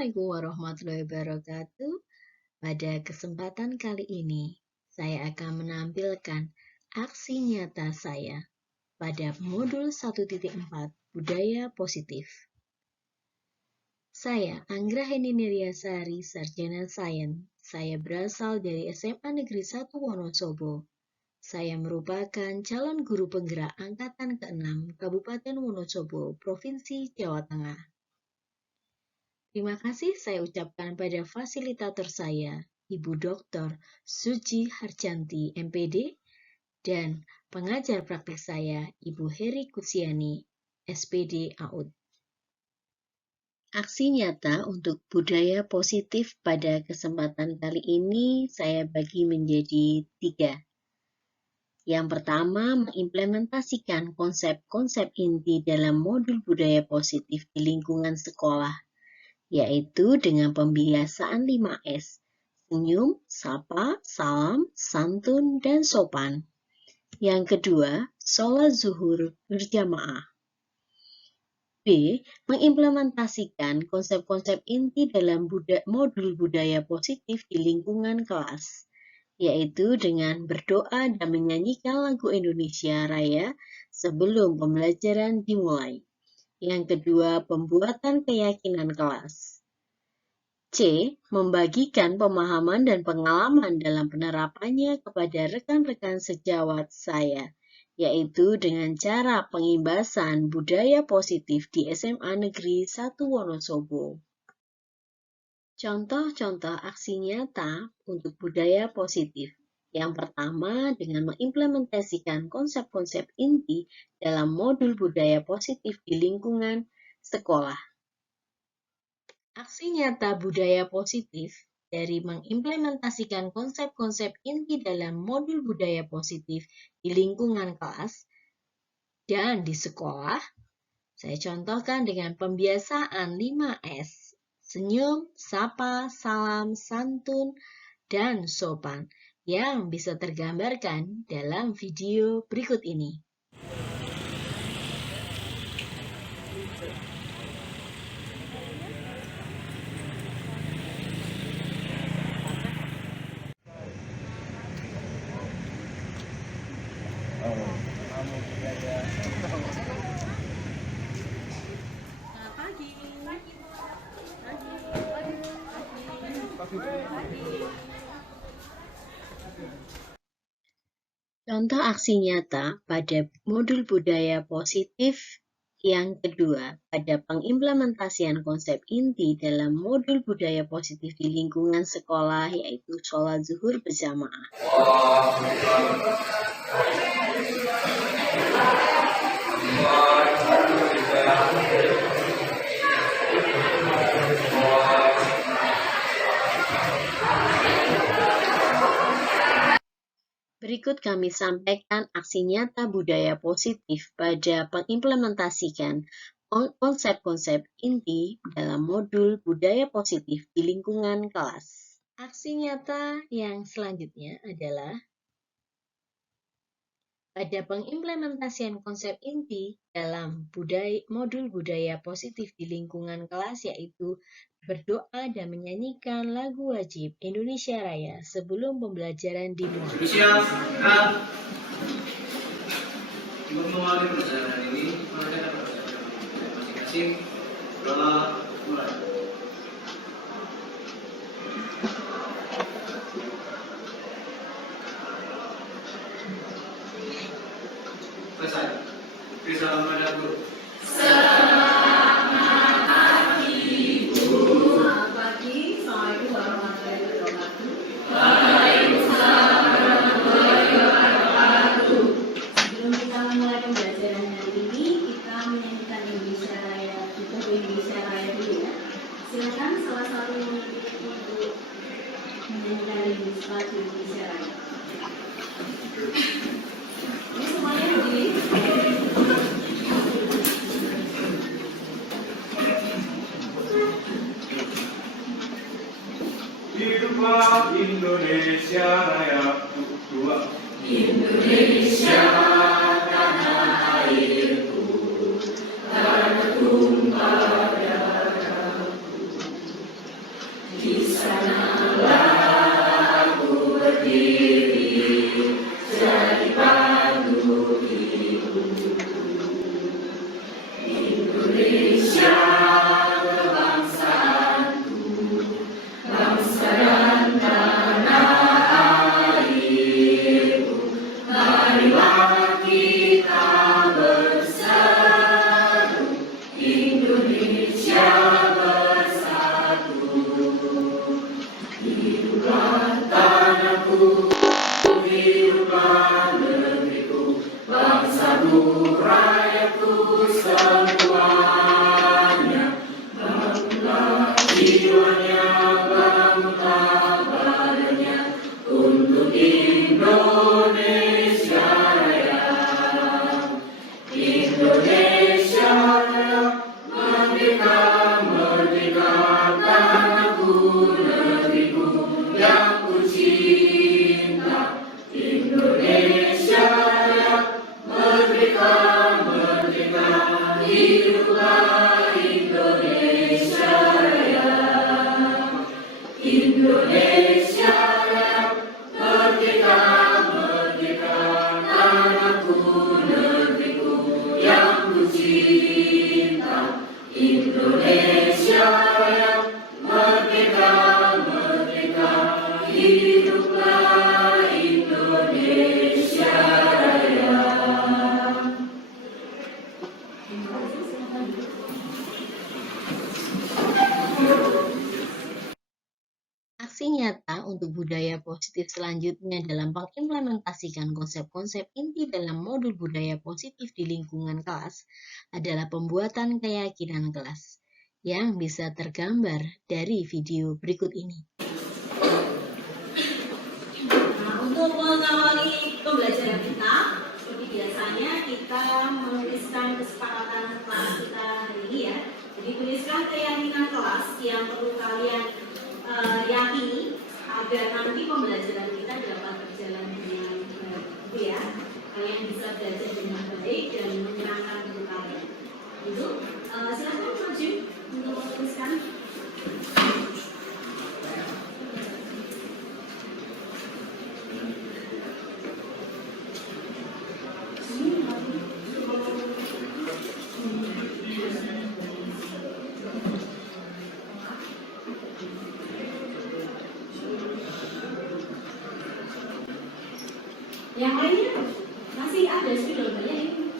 Assalamualaikum warahmatullahi wabarakatuh. Pada kesempatan kali ini, saya akan menampilkan aksi nyata saya pada modul 1.4 Budaya Positif. Saya Anggraheni Niryasari, Sarjana Sains. Saya berasal dari SMA Negeri 1 Wonosobo. Saya merupakan calon guru penggerak angkatan ke-6 Kabupaten Wonosobo, Provinsi Jawa Tengah. Terima kasih saya ucapkan pada fasilitator saya, Ibu Dr. Suci Harjanti, MPD, dan pengajar praktik saya, Ibu Heri Kusiani, SPD AUD. Aksi nyata untuk budaya positif pada kesempatan kali ini saya bagi menjadi 3. Yang pertama, mengimplementasikan konsep-konsep inti dalam modul budaya positif di lingkungan sekolah, yaitu dengan pembiasaan 5S, senyum, sapa, salam, santun, dan sopan. Yang kedua, sholat zuhur berjamaah. B. Mengimplementasikan konsep-konsep inti dalam modul budaya positif di lingkungan kelas, yaitu dengan berdoa dan menyanyikan lagu Indonesia Raya sebelum pembelajaran dimulai. Yang kedua, pembuatan keyakinan kelas. C. Membagikan pemahaman dan pengalaman dalam penerapannya kepada rekan-rekan sejawat saya, yaitu dengan cara pengimbasan budaya positif di SMA Negeri 1 Wonosobo. Contoh-contoh aksi nyata untuk budaya positif. Yang pertama, dengan mengimplementasikan konsep-konsep inti dalam modul budaya positif di lingkungan sekolah. Aksi nyata budaya positif dari mengimplementasikan konsep-konsep inti dalam modul budaya positif di lingkungan kelas dan di sekolah, saya contohkan dengan pembiasaan 5S, senyum, sapa, salam, santun, dan sopan, yang bisa tergambarkan dalam video berikut ini. Contoh aksi nyata pada modul budaya positif yang kedua, pada pengimplementasian konsep inti dalam modul budaya positif di lingkungan sekolah, yaitu sholat zuhur berjamaah. Berikut kami sampaikan aksi nyata budaya positif pada mengimplementasikan konsep-konsep inti dalam modul budaya positif di lingkungan kelas. Aksi nyata yang selanjutnya adalah pada pengimplementasian konsep inti dalam modul budaya positif di lingkungan kelas, yaitu berdoa dan menyanyikan lagu wajib Indonesia Raya sebelum pembelajaran dimulai. Untuk mengawali perjalanan ini, mereka dapat masing-masing telah mulai. Selesai. Beri salam pada guru. Selamat pagi, Bu. Selamat pagi. Assalamualaikum warahmatullahi wabarakatuh. Waalaikumsalam warahmatullahi wabarakatuh. Sebelum kita memulai pembelajaran hari ini, kita menyanyikan Indonesia Raya. Kita Indonesia Raya dulu ya. Silakan salah satu untuk menyanyikan Indonesia Raya. Ini semuanya berdiri. Hiduplah Indonesia Raya. Dua. Indonesia tanah airku, tanah tumpah darahku. di sanalah aku berdiri, jadi pandu hidup. Indonesia kebangsaanku, bangsa dan tanah airku, marilah kita bersatu, Indonesia bersatu. Hiduplah tanahku, hiduplah negeriku, bangsaku, rakyatku semuanya. Bangunlah jiwanya, bangunlah badannya, untuk Indonesia Raya. Indonesia Raya, merdeka, merdeka, tanahku, negeriku yang ku cinta. Indonesia Raya, merdeka, merdeka, hiduplah Indonesia Raya. Indonesia Raya, merdeka, merdeka, tanahku, negeriku yang ku cinta. Indonesia Raya, merdeka, merdeka, hiduplah Indonesia Raya. Aksi nyata untuk budaya positif selanjutnya dalam mengimplementasikan konsep-konsep inti dalam modul budaya positif di lingkungan kelas adalah pembuatan keyakinan kelas yang bisa tergambar dari video berikut ini. Nah, untuk mengawali pembelajaran kita, seperti biasanya kita menuliskan kesepakatan kelas kita hari ini ya. Jadi tuliskan keyakinan kelas yang perlu kalian yakini agar nanti pembelajaran kita dapat berjalan dengan baik, ya. Kalian bisa belajar dengan baik dan menyenangkan untuk kalian. Itu silakan maju untuk menuliskan. Yang lainnya masih ada spidol banyak ini.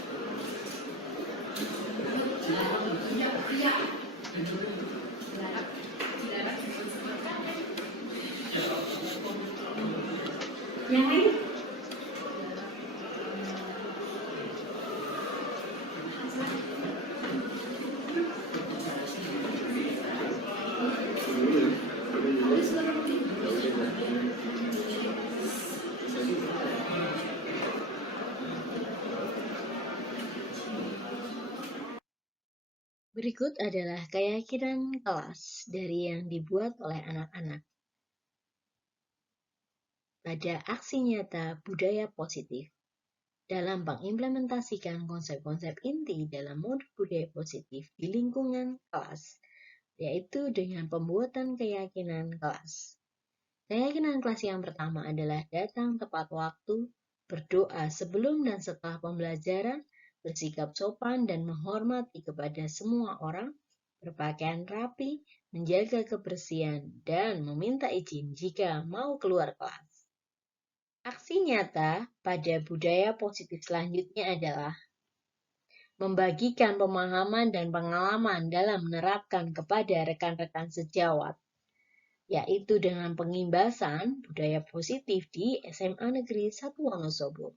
Yang lain? Berikut adalah keyakinan kelas dari yang dibuat oleh anak-anak. Pada aksi nyata budaya positif, dalam mengimplementasikan konsep-konsep inti dalam modul budaya positif di lingkungan kelas, yaitu dengan pembuatan keyakinan kelas. Keyakinan kelas yang pertama adalah datang tepat waktu, berdoa sebelum dan setelah pembelajaran, bersikap sopan dan menghormati kepada semua orang, berpakaian rapi, menjaga kebersihan, dan meminta izin jika mau keluar kelas. Aksi nyata pada budaya positif selanjutnya adalah membagikan pemahaman dan pengalaman dalam menerapkan kepada rekan-rekan sejawat, yaitu dengan pengimbasan budaya positif di SMA Negeri 1 Wonosobo.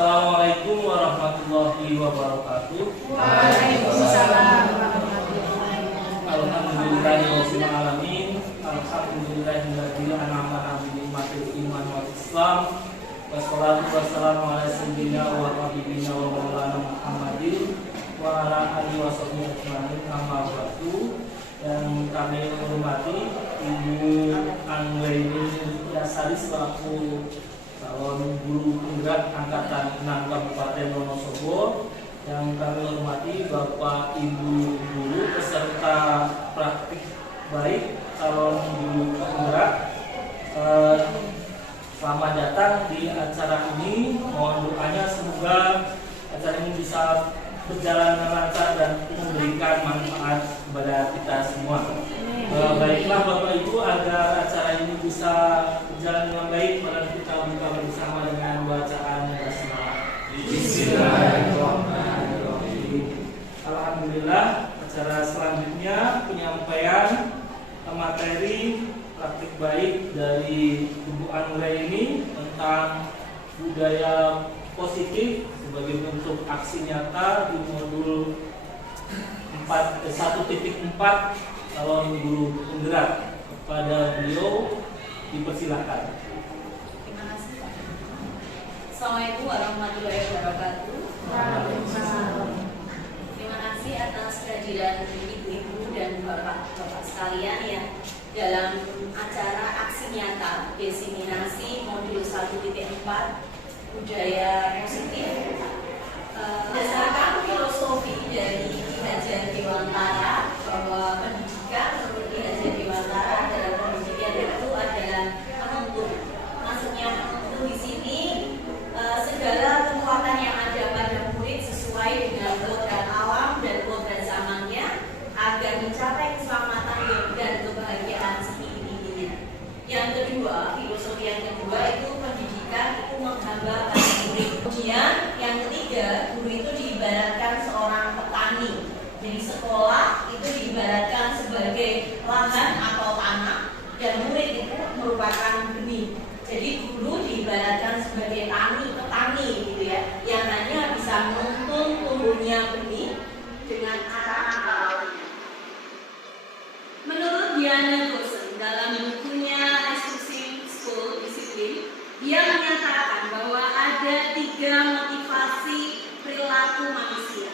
Assalamualaikum warahmatullahi wabarakatuh. Waalaikumsalam warahmatullahi wabarakatuh. Alhamdulillahirabbil alamin. Alhamdulillahilladzi an'ama 'alaihi nikmatil iman wal Islam. Wassalatu wassalamu ala sayyidina wa habibina wa maulana Muhammadin wa ala alihi washabbihi ajmain. Amma ba'du. Yang kami hormati Ibu Anggraini Yasari selaku calon guru penggerak angkatan 6 Kabupaten Wonosobo. Yang kami hormati Bapak Ibu guru peserta praktik baik calon guru penggerak. Selamat datang di acara ini. Mohon doanya semoga acara ini bisa berjalan dengan lancar dan memberikan manfaat kepada kita semua. Baiklah Bapak Ibu, agar acara ini bisa berjalan dengan baik, mari kita buka bersama dengan bacaan basmalah. Bismillahirrahmanirrahim. Alhamdulillah, acara selanjutnya penyampaian materi praktik baik dari Ibu Anggraini tentang budaya positif sebagai bentuk aksi nyata di modul 1.4 calon guru penggerak. Kepada beliau dipersilahkan. Terima kasih. Assalamualaikum warahmatullahi wabarakatuh. Terima kasih atas kehadiran ibu-ibu dan bapak-bapak sekalian ya dalam acara aksi nyata diseminasi modul 1.4 budaya positif. Berdasarkan filosofi dari Ki Hajar Dewantara bahwa pendidikan menurut Ki Hajar Dewantara adalah pendidikan itu adalah menuntun. Maksudnya menuntun di sini segala kekuatan yang ada pada murid sesuai dengan kodrat alam dan kodrat zamannya agar mencapai keselamatan dan kebahagiaan setinggi-tingginya. Yang kedua, filosofi yang kedua itu pendidikan itu menghamba pada murid. Kemudian yang ketiga, guru itu diibaratkan seorang petani. Jadi sekolah itu diibaratkan sebagai lahan atau tanah dan murid itu merupakan benih. Jadi guru diibaratkan sebagai petani gitu ya, yang hanya bisa menuntun tumbuhnya benih dengan cara. Menurut Diana Gosen dalam bukunya Exclusive School Discipline, dia menyatakan bahwa ada 3 motivasi perilaku manusia.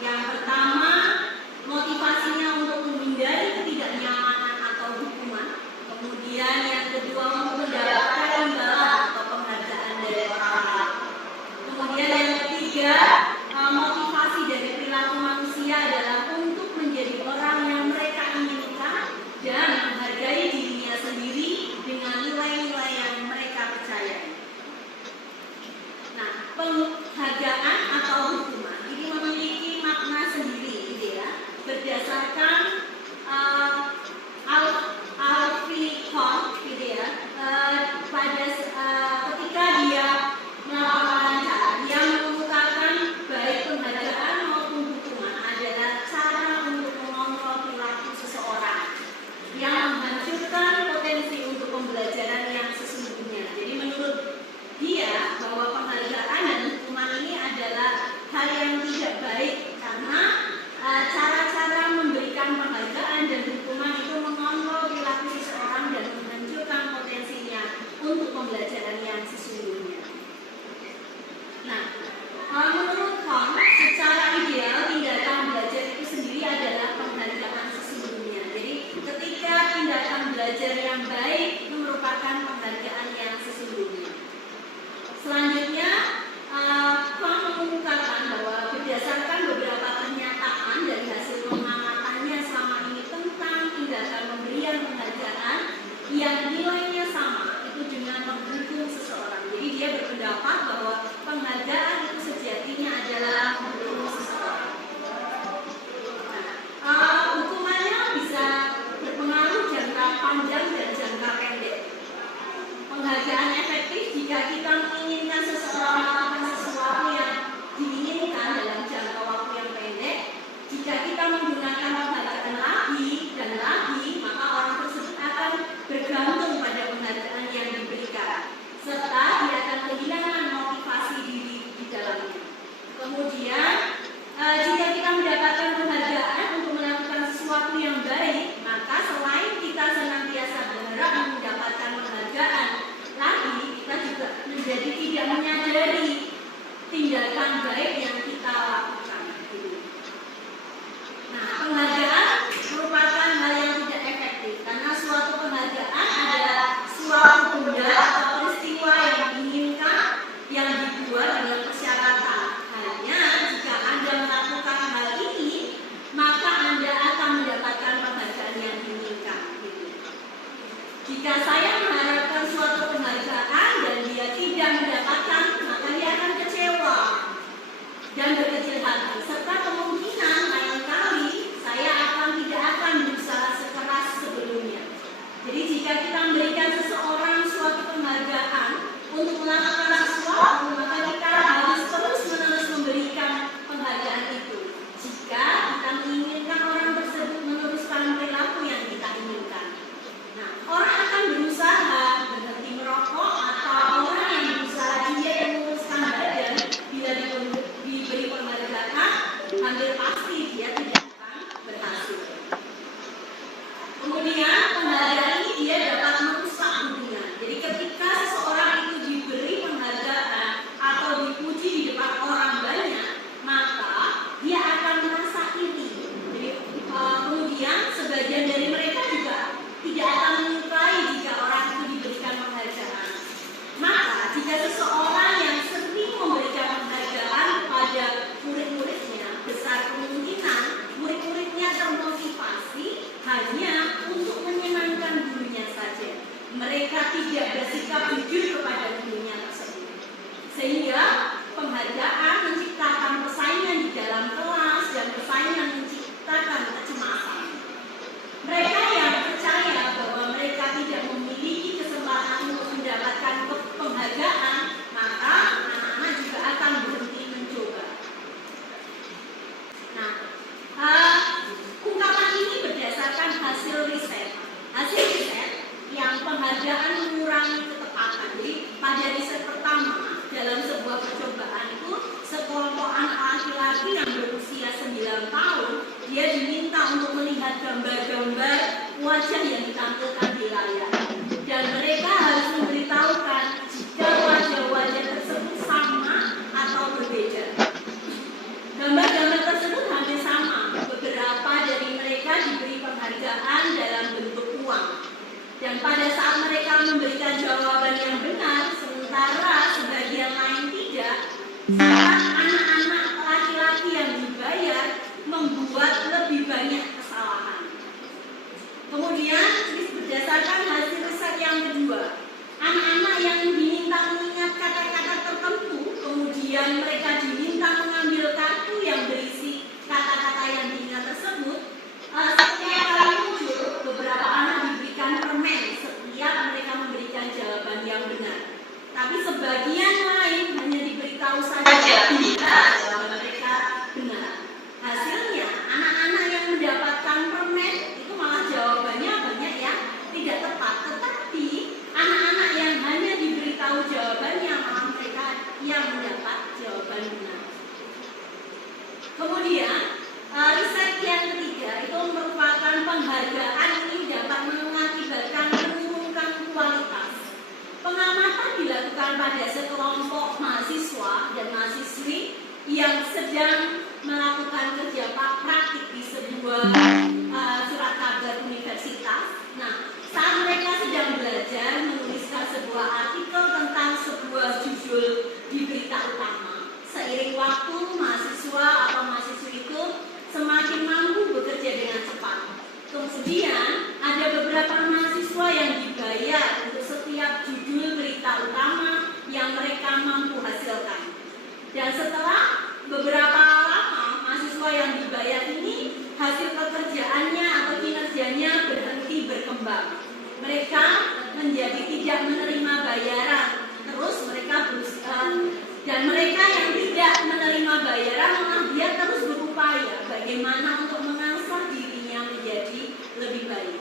Yang pertama, motivasinya untuk menghindari ketidaknyamanan atau hukuman. Kemudian yang kedua, untuk mendapatkan imbalan atau penghargaan dari orang lain. Kemudian yang ketiga, motivasi dari perilaku manusia adalah untuk menjadi orang yang mereka inginkan dan menghargai dirinya sendiri dengan nilai-nilai yang mereka percayai. Nah, penghargaan atau hukuman ini memiliki makna sendiri gitu ya, berdasarkan Alfie Kohn gitu ya, pada ketika dia melakukan wawancara, dia mengemukakan baik penghargaan maupun hukuman adalah cara untuk mengontrol perilaku seseorang yang menghancurkan potensi untuk pembelajaran yang sesungguhnya. Jadi menurut dia bahwa penghargaan dan hukuman ini adalah hal yang tidak baik karena cara-cara memberikan penghargaan dan hukuman itu mengontrol perilaku seseorang dan menghancurkan potensinya untuk pembelajaran yang sesungguhnya. Nah, menurut Kohn, secara ideal tindakan belajar itu sendiri adalah penghargaan sesungguhnya. Jadi ketika tindakan belajar yang baik itu merupakan penghargaan yang sesungguhnya. Selanjutnya, Kohn mengungkapkan bahwa berdasarkan beberapa pernyataan dari hasil pengamatannya selama ini tentang tindakan pemberian penghargaan yang nilainya sama itu dengan menghukum seseorang. Jadi dia berpendapat bahwa penghargaan itu sejatinya adalah menghukum seseorang. Nah, hukumannya bisa berpengaruh jangka panjang dan jangka pendek. tindakan baik yang kita lakukan. Nah, penghargaan merupakan hal yang tidak efektif karena suatu penghargaan adalah suatu benda atau peristiwa yang diinginkan yang dibuat dengan persyaratan. Hanya jika Anda melakukan hal ini, maka Anda akan mendapatkan penghargaan yang diinginkan. Jika saya mengharapkan suatu penghargaan dan dia tidak mendapatkan, maka dia akan kecewa dan berkecil hati, serta kemungkinan lain kali saya tidak akan berusaha sekeras sebelumnya. Jadi jika kita memberikan seseorang suatu penghargaan untuk melakukan sesuatu, maka kita harus terus-menerus memberikan penghargaan itu. Jika kita menginginkan orang tersebut meneruskan perilaku yang kita inginkan. Nah, orang akan berusaha berhenti merokok atau orang yang berusaha diet dan menguruskan badan bila diberi penghargaan, hampir pasti dia tidak akan berhasil. Kemudian penghargaan ini dia dapat merusak hubungan. Jadi ketika seseorang itu diberi penghargaan atau dipuji di depan orang banyak, maka dia akan merasa iri. Jadi kemudian sebagian dari mereka juga tidak akan menyukai jika orang itu diberikan penghargaan. Maka jika seseorang yang sering memberikan penghargaan kepada murid-muridnya, besar kemungkinan murid-muridnya termotivasi hanya untuk menyenangkan gurunya saja. Mereka tidak bersikap jujur kepada gurunya tersebut. Sehingga penghargaan menciptakan persaingan di dalam kelas dan persaingan menciptakan kecemasan. Mereka yang percaya bahwa mereka tidak memiliki kesempatan untuk mendapatkan penghargaan, maka anak-anak juga akan berhenti mencoba. Nah, ungkapan ini berdasarkan hasil riset. Hasil riset yang penghargaan mengurangi ketepatan. Jadi pada riset pertama dalam sebuah percobaan itu sekelompok anak laki-laki yang berusia 9 tahun dia diminta untuk melihat gambar-gambar wajah yang ditampilkan di layar dan mereka harus memberitahukan jika wajah-wajah tersebut sama atau berbeda. Gambar-gambar tersebut hampir sama. Beberapa dari mereka diberi penghargaan dalam bentuk uang. Dan pada saat mereka memberikan jawaban yang benar, sementara sebagian lain tidak, anak-anak laki-laki yang dibayar membuat lebih banyak kesalahan. Kemudian berdasarkan hasil riset yang kedua, anak-anak yang diminta mengingat kata-kata tertentu, kemudian mereka diminta mengambil kartu yang berisi kata-kata yang diingat tersebut. Setiap kali muncul, beberapa anak diberikan permen setiap mereka memberikan jawaban yang benar. Tapi sebagian lain hanya diberitahu saja bila jawaban mereka benar. Hasilnya, anak-anak yang mendapatkan permen itu malah jawabannya banyak yang tidak tepat. Tetapi anak-anak yang hanya diberitahu jawabannya malah mereka yang mendapat jawaban benar. Kemudian riset yang ketiga itu merupakan penghargaan ini dapat mengakibatkan menurunkan kualitas. Pengamatan dilakukan pada sekelompok mahasiswa dan mahasiswi yang sedang melakukan kerja praktik di sebuah surat kabar universitas. Nah, saat mereka sedang belajar menuliskan sebuah artikel tentang sebuah judul di berita utama, seiring waktu mahasiswa atau mahasiswi itu semakin mampu bekerja dengan cepat. Kemudian ada beberapa mahasiswa yang dibayar untuk setiap judul berita utama yang mereka mampu hasilkan. Dan setelah beberapa lama mahasiswa yang dibayar ini hasil pekerjaannya atau kinerjanya berhenti berkembang. Mereka menjadi tidak menerima bayaran. Terus mereka berusaha dan mereka yang tidak menerima bayaran malah dia terus berupaya bagaimana untuk mengasah dirinya menjadi lebih baik.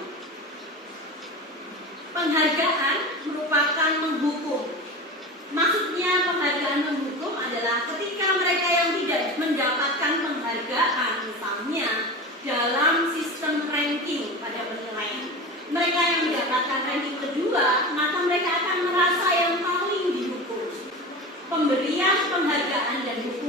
Penghargaan merupakan menghukum. Maksudnya penghargaan menghukum adalah ketika mereka yang tidak mendapatkan penghargaan, misalnya dalam sistem ranking pada penilaian, mereka yang mendapatkan ranking kedua, maka mereka akan merasa yang paling dihukum. Pemberian penghargaan dan hukum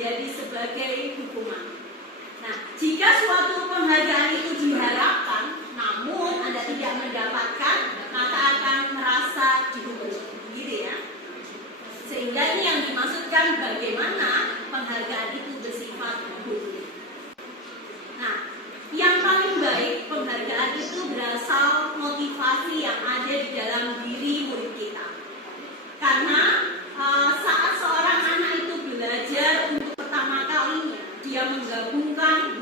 menjadi sebagai hukuman. Nah, jika suatu penghargaan itu diharapkan, namun Anda tidak mendapatkan, maka akan merasa dihukum, gitu ya. Sehingga ini yang dimaksudkan bagaimana penghargaan itu bersifat hukum. Nah, yang paling baik penghargaan itu berasal motivasi yang ada di dalam diri murid kita. Karena saat seorang anak itu belajar untuk pertama kalinya, dia menggabungkan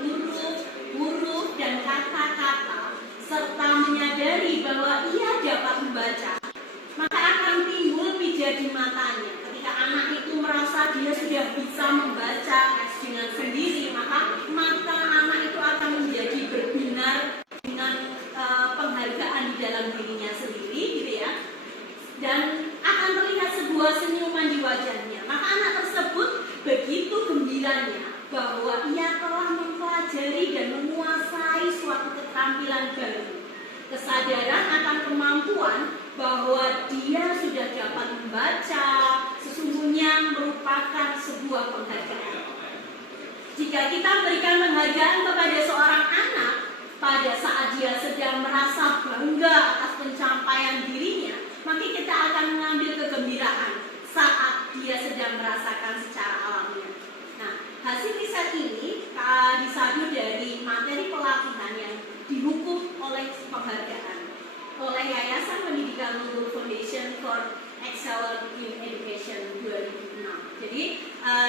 huruf dan kata-kata serta menyadari bahwa ia dapat membaca, maka akan timbul pijat di matanya. Ketika anak itu merasa dia sudah bisa membaca dengan sendiri, maka mata anak itu akan menjadi berbinar dengan penghargaan di dalam dirinya sendiri, gitu ya. Dan akan terlihat sebuah senyuman di wajahnya. Maka anak tersebut begitu gembiranya bahwa ia telah mempelajari dan menguasai suatu keterampilan baru. Kesadaran akan kemampuan bahwa dia sudah dapat membaca sesungguhnya merupakan sebuah penghargaan. Jika kita memberikan penghargaan kepada seorang anak pada saat dia sedang merasa bangga atas pencapaian dirinya, maka kita akan mengambil kegembiraan saat dia sedang merasakan secara alamiah. Nah, hasil riset ini disadur dari materi pelatihan yang dihukum oleh penghargaan oleh Yayasan Pendidikan Unggul Foundation for Excellence in Education 2006. Jadi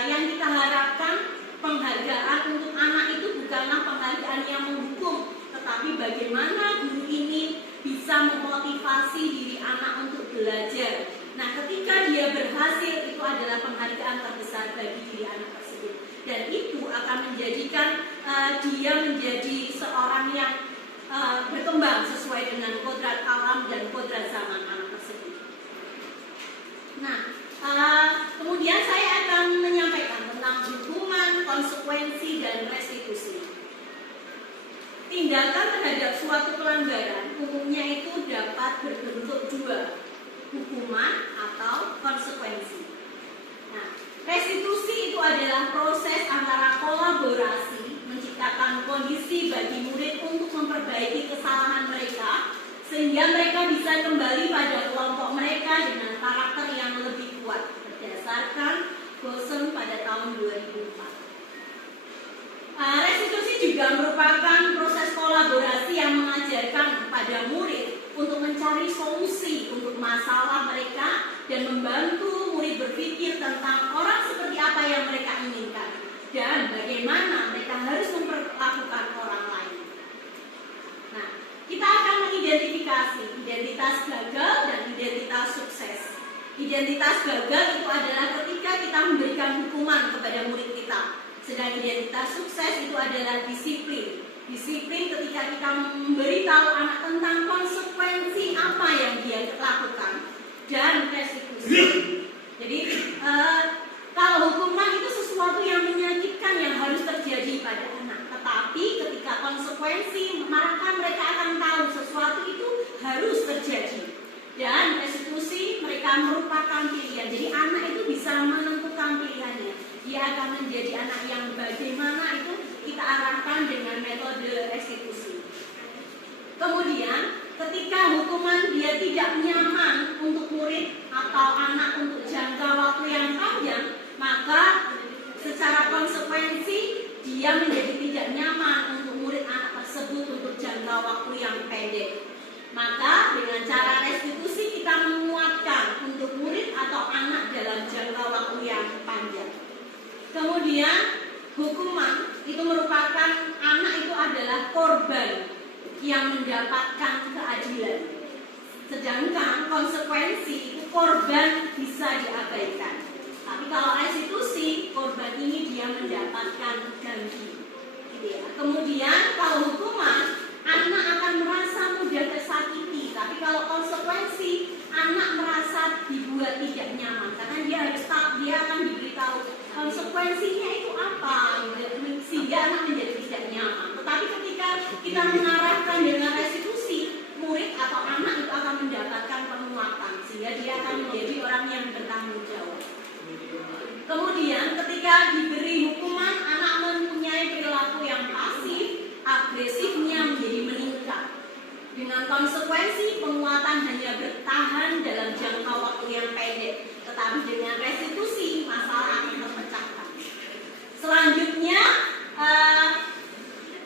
yang kita harapkan penghargaan untuk anak itu bukanlah penghargaan yang menghukum, tetapi bagaimana guru ini bisa memotivasi diri anak untuk belajar. Nah, ketika dia berhasil, itu adalah penghargaan terbesar bagi diri anak tersebut. Dan itu akan menjadikan dia menjadi seorang yang berkembang sesuai dengan kodrat alam dan kodrat zaman anak tersebut. Nah, kemudian saya akan menyampaikan tentang hukuman, konsekuensi, dan restitusi. Tindakan terhadap suatu pelanggaran umumnya itu dapat berbentuk dua, hukuman atau konsekuensi. Nah, restitusi itu adalah proses antara kolaborasi menciptakan kondisi bagi murid untuk memperbaiki kesalahan mereka sehingga mereka bisa kembali pada kelompok mereka dengan karakter yang lebih kuat berdasarkan Goshen pada tahun 2004. Restitusi juga merupakan proses kolaborasi yang mengajarkan kepada murid untuk mencari solusi untuk masalah mereka dan membantu murid berpikir tentang orang seperti apa yang mereka inginkan dan bagaimana mereka harus memperlakukan orang lain. Nah, kita akan mengidentifikasi identitas gagal dan identitas sukses. Identitas gagal itu adalah ketika kita memberikan hukuman kepada murid kita. Sedang identitas sukses itu adalah disiplin. Disiplin ketika kita memberitahu anak tentang konsekuensi apa yang dia lakukan dan restitusi. Jadi kalau hukuman itu sesuatu yang menyakitkan yang harus terjadi pada anak. Tetapi ketika konsekuensi, maka mereka akan tahu sesuatu itu harus terjadi. Dan restitusi mereka merupakan pilihan. Jadi anak itu bisa menentukan pilihannya. Dia akan menjadi anak yang bagaimana itu kita arahkan dengan metode restitusi. Kemudian ketika hukuman dia tidak nyaman untuk murid atau anak untuk jangka waktu yang panjang, maka secara konsekuensi dia menjadi tidak nyaman untuk murid anak tersebut untuk jangka waktu yang pendek. Maka dengan cara restitusi kita menguatkan untuk murid atau anak dalam jangka waktu yang panjang. Kemudian hukuman itu merupakan anak itu adalah korban yang mendapatkan keadilan. Sedangkan konsekuensi itu korban bisa diabaikan. Tapi kalau restitusi, korban ini dia mendapatkan ganti. Gitu ya. Kemudian kalau hukuman, anak akan merasa mudah tersakiti. Tapi kalau konsekuensi, anak merasa dibuat tidak nyaman. Karena dia akan diberitahu konsekuensinya itu apa, sehingga anak menjadi tidak nyaman. Tetapi ketika kita mengarahkan dengan restitusi, murid atau anak itu akan mendapatkan penguatan, sehingga dia akan menjadi orang yang bertanggung jawab. Kemudian ketika diberi konsekuensi penguatan hanya bertahan dalam jangka waktu yang pendek, tetapi dengan restitusi masalah akan terpecahkan. Selanjutnya,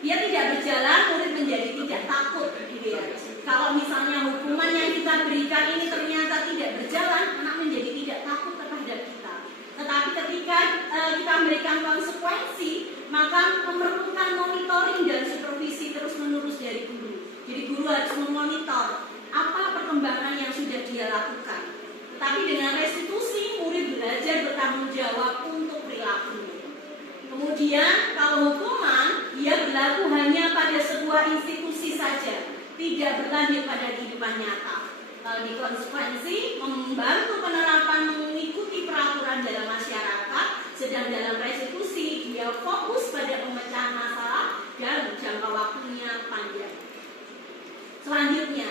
dia tidak berjalan, murid menjadi tidak takut, gitu ya. Kalau misalnya hukuman yang kita berikan ini ternyata tidak berjalan, anak menjadi tidak takut kepada kita. Tetapi ketika kita memberikan konsekuensi, maka memerlukan monitoring dan supervisi terus-menerus dari guru. Jadi guru harus memonitor apa perkembangan yang sudah dia lakukan. Tetapi dengan restitusi, murid belajar bertanggung jawab untuk perilakunya. Kemudian kalau hukuman, dia berlaku hanya pada sebuah institusi saja, tidak berlanjut pada kehidupan nyata. Kalau di konsekuensi, membantu penerapan mengikuti peraturan dalam masyarakat, sedang dalam restitusi, dia fokus pada pemecahan masalah dan jangka waktunya panjang. Selanjutnya,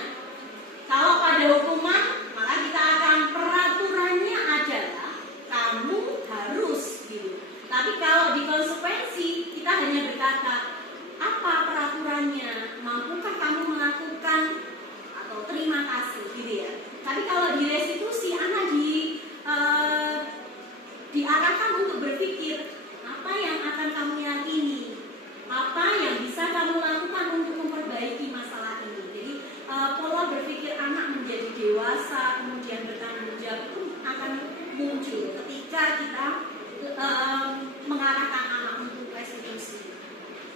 kalau pada hukuman, maka kita akan peraturannya adalah kamu harus gitu. Tapi kalau di konsekuensi, kita hanya berkata, apa peraturannya? Mampukah kamu melakukan? Atau terima kasih, gitu ya. Tapi kalau di restitusi, anak diarahkan untuk berpikir, apa yang akan kamu yakini? Apa yang bisa kamu lakukan untuk memperbaiki masalah ini? Jadi pola berpikir anak menjadi dewasa, kemudian bertanggung jawab itu akan muncul ketika kita mengarahkan anak untuk restitusi.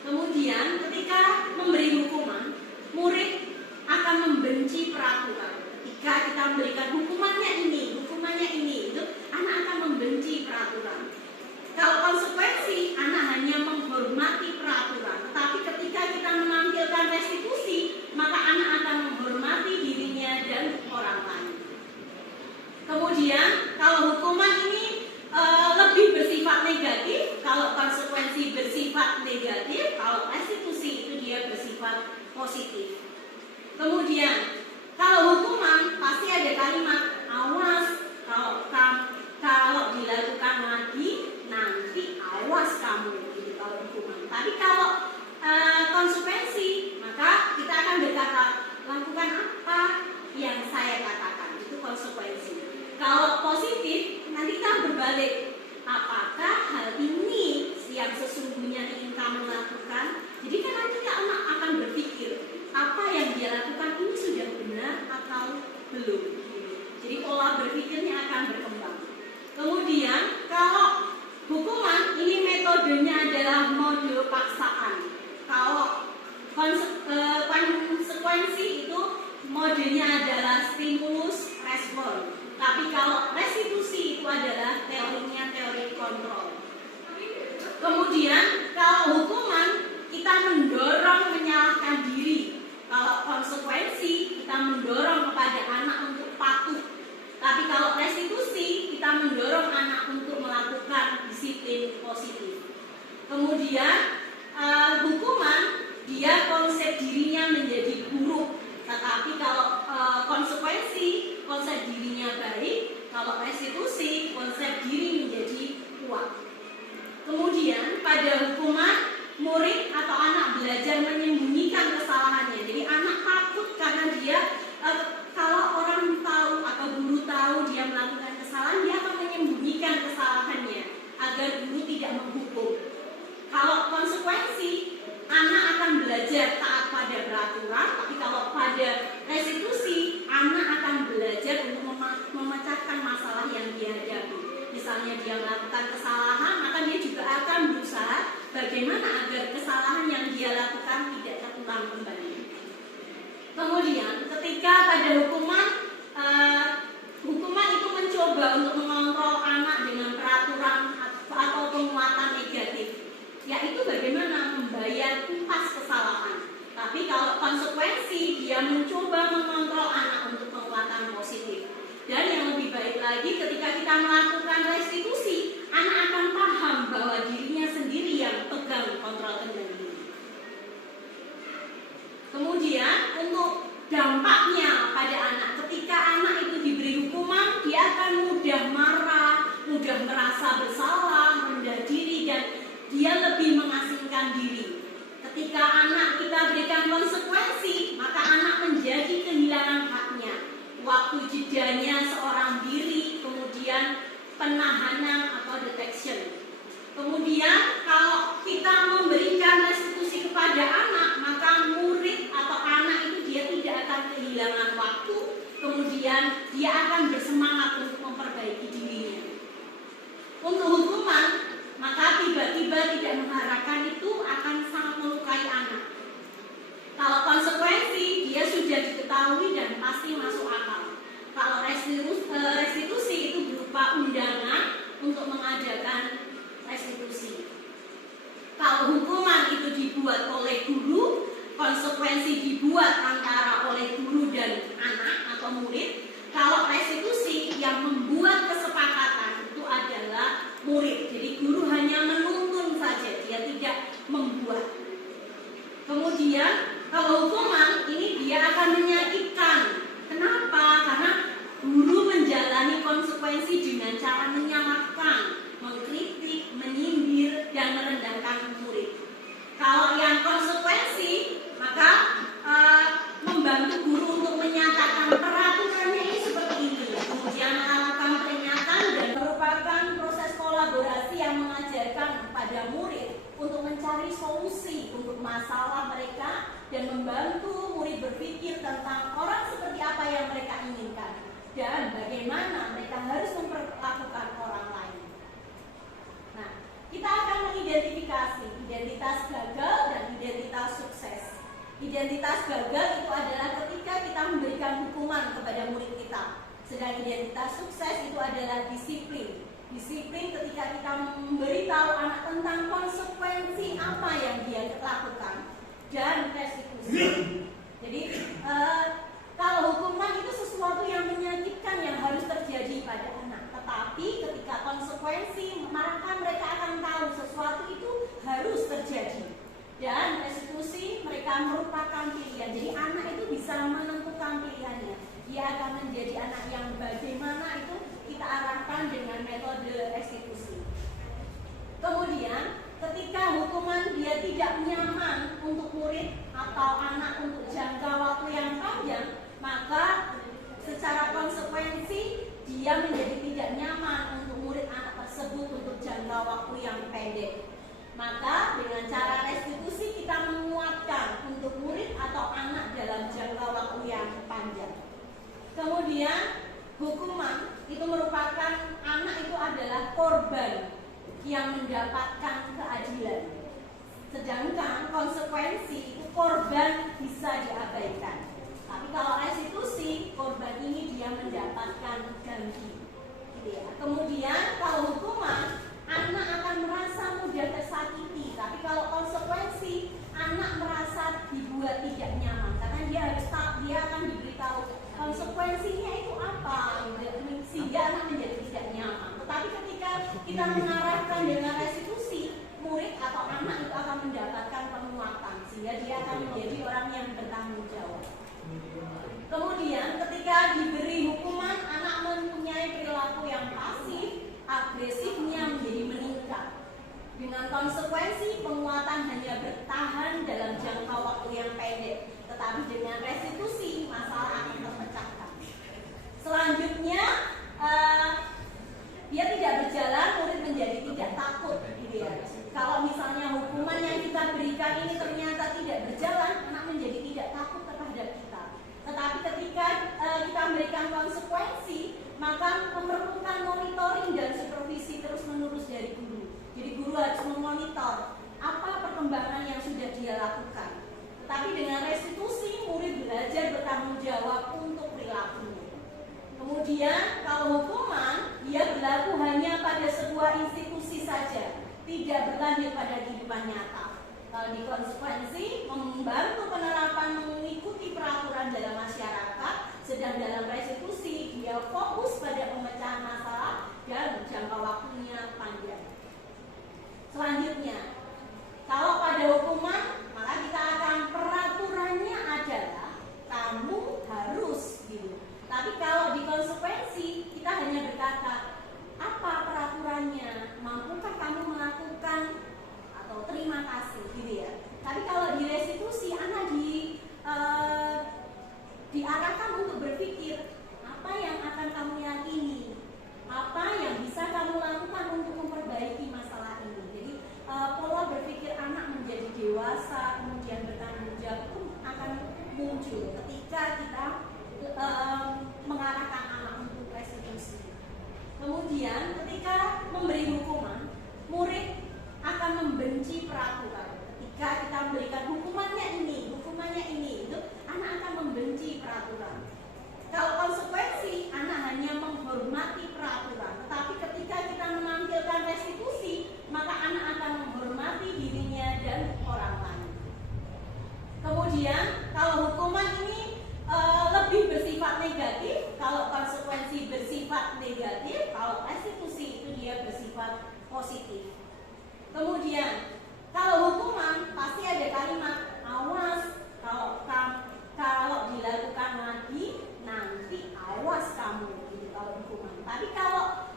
Kemudian ketika memberi hukuman, murid akan membenci peraturan. Ketika kita memberikan hukumannya ini, itu anak akan membenci peraturan. Kalau konsekuensi, anak hanya menghormati peraturan. Tetapi ketika kita menampilkan restitusi, maka anak akan menghormati dirinya dan orang lain. Kemudian, kalau hukuman ini lebih bersifat negatif, kalau konsekuensi bersifat negatif, kalau restitusi itu dia bersifat positif. Kemudian, kalau hukuman pasti ada kalimat awas, kalau dilakukan lagi nanti awas kamu, gitu kalau hukuman. Tapi kalau konsekuensi, maka kita akan berkata lakukan apa yang saya katakan, itu konsekuensi. Kalau positif, nanti kita berbalik, apakah hal ini yang sesungguhnya ingin kamu lakukan? Jadi kan nanti anak akan berpikir apa yang dia lakukan ini sudah benar atau belum. Jadi pola berpikirnya akan berkembang. Kemudian kalau hukuman ini metodenya adalah mode paksaan. Kalau konsekuensi itu modenya adalah stimulus respon. Tapi kalau restitusi itu adalah teorinya teori kontrol. Kemudian kalau hukuman kita mendorong menyalahkan diri. Kalau konsekuensi kita mendorong kepada anak untuk patuh. Tapi kalau restitusi kita mendorong anak untuk melakukan disiplin positif. Kemudian hukuman dia konsep dirinya menjadi buruk. Tetapi kalau konsekuensi konsep dirinya baik, kalau restitusi konsep diri menjadi kuat. Kemudian pada hukuman, murid atau anak belajar menyembunyikan kesalahannya. Jadi anak takut karena dia kalau orang tahu atau guru tahu dia melakukan kesalahan, dia akan menyembunyikan kesalahannya agar guru tidak menghukum. Kalau konsekuensi, anak akan belajar taat pada peraturan, tapi kalau pada restitusi, anak akan belajar untuk memecahkan masalah yang dihadapi. Misalnya dia melakukan kesalahan, maka dia juga akan berusaha bagaimana agar kesalahan yang dia lakukan tidak terulang kembali. Kemudian ketika pada hukuman itu mencoba untuk mengontrol anak dengan peraturan atau penguatan negatif, yaitu bagaimana membayar impas kesalahan. Tapi kalau konsekuensi, dia mencoba mengontrol anak untuk penguatan positif. Dan yang lebih baik lagi, ketika kita melakukan restitusi, anak akan paham bahwa dirinya sendiri yang pegang kontrol kendali. Kemudian untuk dampaknya pada anak, ketika anak itu diberi hukuman, dia akan mudah marah, mudah merasa bersalah, rendah diri, dan dia lebih mengasingkan diri. Ketika anak kita berikan konsekuensi, maka anak menjadi tiba-tiba tidak mengharapkan itu akan sangat melukai anak. Kalau konsekuensi dia sudah diketahui dan pasti masuk akal. Kalau restitusi itu berupa undangan untuk mengadakan restitusi. Kalau hukuman itu dibuat oleh guru, konsekuensi dibuat antara oleh guru dan anak atau murid. Kalau restitusi yang membuat kesepakatan itu adalah murid. Jadi guru hanya menuntun saja, dia tidak membuat. Kemudian kalau hukuman ini dia akan menyakitkan. Kenapa? Karena guru menjalani konsekuensi dengan cara menyalahkan, mengkritik, menyindir, dan merendahkan murid. Kalau yang konsekuensi, maka membantu guru untuk menyatakan peraturannya ini seperti ini. Kemudian melakukan peringatan dan merupakan proses kolaborasi yang mengajarkan kepada murid untuk mencari solusi untuk masalah mereka dan membantu murid berpikir tentang orang seperti apa yang mereka inginkan dan bagaimana mereka harus memperlakukan orang lain. Nah, kita akan mengidentifikasi identitas gagal dan identitas sukses. Identitas gagal itu adalah ketika kita memberikan hukuman kepada murid kita. Sedang identitas sukses itu adalah disiplin. Disiplin ketika kita memberitahu anak tentang konsekuensi apa yang dia lakukan dan restitusi. Jadi kalau hukuman itu sesuatu yang menyakitkan yang harus terjadi pada anak. Tetapi ketika konsekuensi, maka mereka akan tahu sesuatu itu harus terjadi. Dan restitusi mereka merupakan pilihan. Jadi anak itu bisa menentukan pilihannya. Dia akan menjadi anak yang bagaimana itu kita arahkan dengan metode restitusi. Kemudian ketika hukuman dia tidak nyaman untuk murid atau anak untuk jangka waktu yang panjang, maka secara konsekuensi dia menjadi tidak nyaman untuk murid anak tersebut untuk jangka waktu yang pendek. Maka dengan cara restitusi kita menguatkan untuk murid atau anak dalam jangka waktu yang panjang. Kemudian hukuman itu merupakan anak itu adalah korban yang mendapatkan keadilan. Sedangkan konsekuensi itu korban bisa diabaikan. Tapi kalau restitusi, korban ini dia mendapatkan ganti. Gitu ya. Kemudian kalau hukuman, anak akan merasa mudah tersakiti. Tapi kalau konsekuensi, anak merasa dibuat tidak nyaman. Karena dia akan diberitahu konsekuensinya itu apa, sehingga anak menjadi tidak nyaman. Tetapi ketika kita mengarahkan dengan restitusi, murid atau anak itu akan mendapatkan penguatan, sehingga dia akan menjadi orang yang bertanggung jawab. Kemudian ketika diberi hukuman, anak mempunyai perilaku yang pasif, agresifnya menjadi meningkat. Dengan konsekuensi, penguatan hanya bertahan dalam jangka waktu yang pendek, tetapi dengan restitusi, masalah akan terpecahkan. Selanjutnya, dia tidak berjalan, murid menjadi tidak takut. Gitu ya. Kalau misalnya hukuman yang kita berikan ini ternyata tidak berjalan, anak menjadi tidak takut terhadap kita. Tetapi ketika kita memberikan konsekuensi, maka memerlukan monitoring dan supervisi terus-menerus dari guru. Jadi guru harus memonitor apa perkembangan yang sudah dia lakukan. Tetapi dengan restitusi, murid belajar bertanggung jawab untuk perilakunya. Kemudian kalau hukuman, dia berlaku hanya pada sebuah institusi saja, tidak berlanjut pada kehidupan nyata. Kalau di konsekuensi, membantu penerapan mengikuti peraturan dalam masyarakat, sedang dalam restitusi, dia fokus pada pemecahan masalah dan jangka waktunya panjang. Selanjutnya, kalau pada hukuman, maka kita akan peraturannya adalah kamu harus gitu. Tapi kalau di konsekuensi, kita hanya berkata, apa peraturannya? Mampukah kamu melakukan? Atau terima kasih gitu ya. Tapi kalau di restitusi, anak diarahkan untuk berpikir, apa yang akan kamu yakini? Apa yang bisa kamu lakukan untuk memperbaiki positif. Kemudian kalau hukuman pasti ada kalimat awas, kalau dilakukan lagi nanti awas kamu, gitu kalau hukuman. Tapi kalau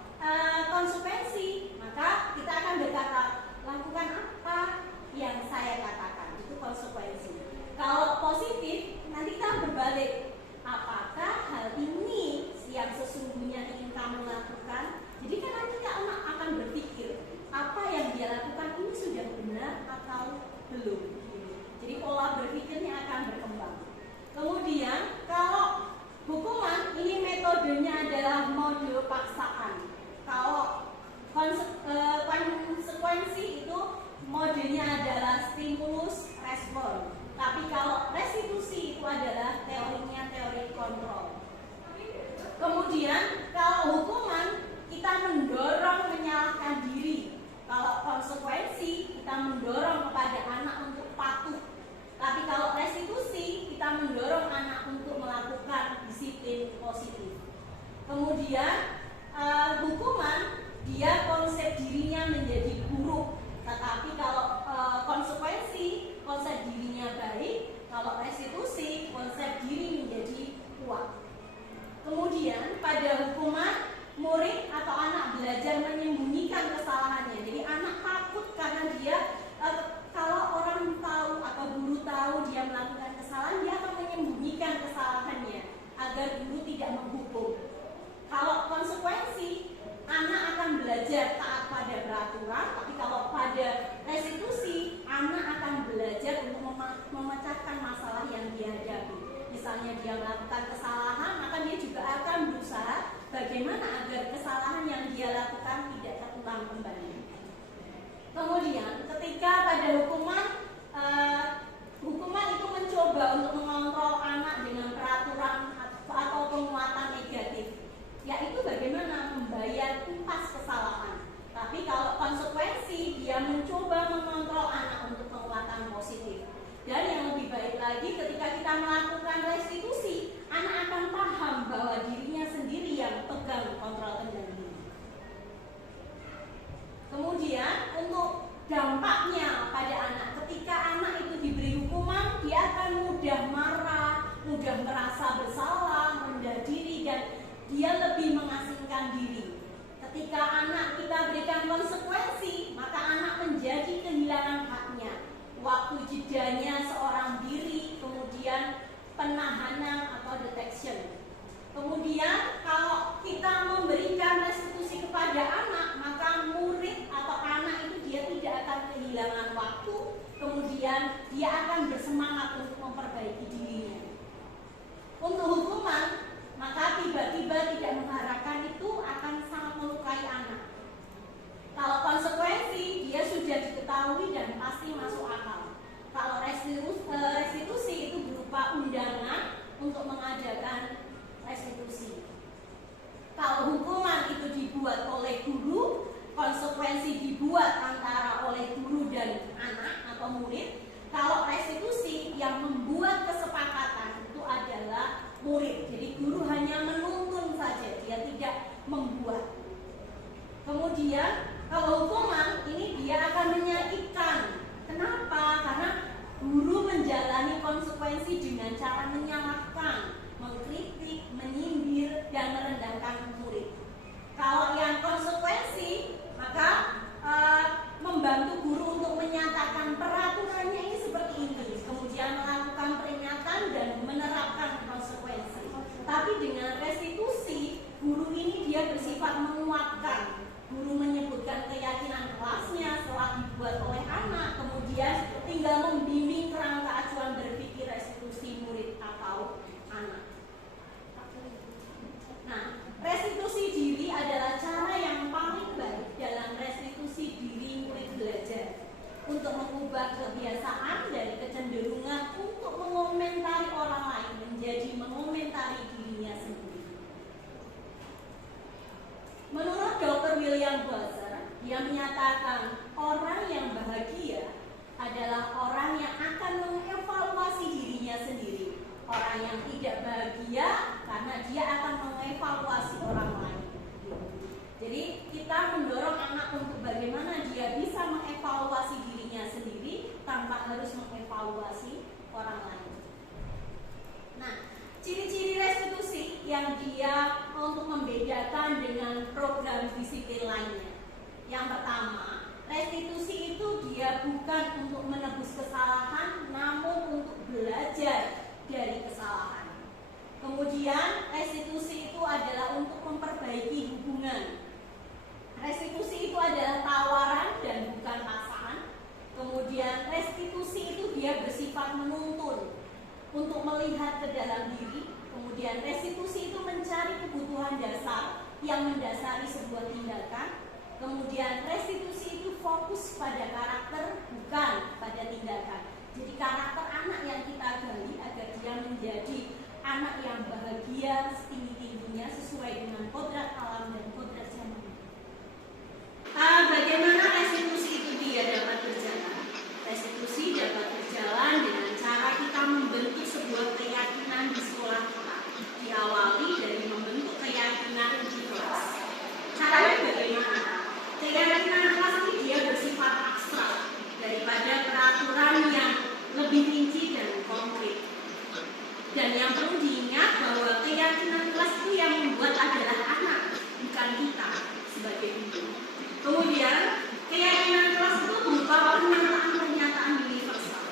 konsekuensi, maka kita akan berkata lakukan apa yang saya katakan, itu konsekuensi. Kalau positif, nanti kita berbalik, apakah hal ini yang sesungguhnya ingin kamu lakukan? Jadi kan nanti anak akan berpikir apa yang dia lakukan ini sudah benar atau belum. Jadi pola berpikirnya akan berkembang. Kemudian kalau hukuman ini metodenya adalah mode paksaan. Kalau konsekuensi itu modenya adalah stimulus respon. Tapi kalau restitusi itu adalah teorinya teori kontrol. Kemudian kalau hukuman kita mendorong menyalahkan diri. Kalau konsekuensi kita mendorong kepada anak untuk patuh. Tapi kalau restitusi kita mendorong anak untuk melakukan disiplin positif. Kemudian hukuman dia konsep dirinya menjadi buruk. Tetapi kalau konsekuensi konsep dirinya baik. Kalau restitusi konsep diri menjadi kuat. Kemudian pada hukuman murid atau anak belajar menyembunyikan kesalahannya. Jadi anak takut karena dia kalau orang tahu atau guru tahu dia melakukan kesalahan, dia akan menyembunyikan kesalahannya agar guru tidak menghukum. Kalau konsekuensi, anak akan belajar taat pada peraturan, tapi kalau pada restitusi, anak akan belajar untuk memecahkan masalah yang dihadapi. Misalnya dia melakukan kesalahan, maka dia juga akan berusaha bagaimana agar kesalahan yang dia lakukan tidak terulang kembali. Kemudian ketika pada hukuman itu mencoba untuk mengontrol anak dengan peraturan atau penguatan negatif, yaitu bagaimana membayar impas kesalahan. Tapi kalau konsekuensi, dia mencoba mengontrol anak untuk penguatan positif. Dan yang lebih baik lagi, ketika kita melakukan restitusi, anak akan paham bahwa dirinya sendiri yang pegang kontrol kendali. Kemudian untuk dampaknya pada anak, ketika anak itu diberi hukuman, dia akan mudah marah, mudah merasa bersalah, rendah diri, dan dia lebih mengasingkan diri. Ketika anak kita berikan konsekuensi, maka anak menjadi kehilangan haknya. Waktu jedanya seorang diri, kemudian penahanan atau detection. Kemudian kalau kita memberikan restitusi kepada anak, maka murid atau anak itu dia tidak akan kehilangan waktu, kemudian dia akan bersemangat untuk memperbaiki dirinya. Untuk hukuman, maka tiba-tiba tidak mengharapkan itu akan sangat melukai anak. Kalau konsekuensi, dia sudah diketahui dan pasti masuk akal. Kalau restitusi itu berupa undangan untuk mengadakan restitusi. Kalau hukuman itu dibuat oleh guru, konsekuensi dibuat antara oleh guru dan anak atau murid. Kalau restitusi yang membuat kesepakatan itu adalah murid. Jadi guru hanya menuntun saja, dia tidak membuat. Kemudian kalau hukuman ini dia akan menyakitkan. Kenapa? Karena guru menjalani konsekuensi dengan cara menyalahkan, mengkritik, menyindir, dan merendahkan murid. Kalau yang konsekuensi, maka membantu guru untuk menyatakan peraturannya harus mengevaluasi orang lain. Nah, ciri-ciri restitusi yang dia untuk membedakan dengan program disiplin lainnya. Yang pertama, restitusi itu dia bukan untuk menebus kesalahan, namun untuk belajar dari kesalahan. Kemudian, restitusi itu adalah untuk memperbaiki hubungan. Restitusi itu adalah tawaran dan bukan paksaan. Kemudian, restitusi itu dia bersifat menuntun untuk melihat ke dalam diri. Kemudian, restitusi itu mencari kebutuhan dasar yang mendasari sebuah tindakan. Kemudian, restitusi itu fokus pada karakter, bukan pada tindakan. Jadi karakter anak yang kita gali agar dia menjadi anak yang bahagia setinggi-tingginya sesuai dengan kodrat alam dan kodrat zaman. Bagaimana restitusi itu dia dapat berjalan? Restitusi dapat berjalan dengan cara kita membentuk sebuah keyakinan di sekolah kita. Diawali dari membentuk keyakinan di kelas. Caranya bagaimana? Keyakinan kelas ini dia bersifat abstrak daripada peraturan yang lebih rinci dan konkret. Dan yang perlu diingat bahwa keyakinan kelas itu yang membuat adalah anak, bukan kita sebagai guru. Kemudian keyakinan kelas itu berupa pernyataan-pernyataan universal.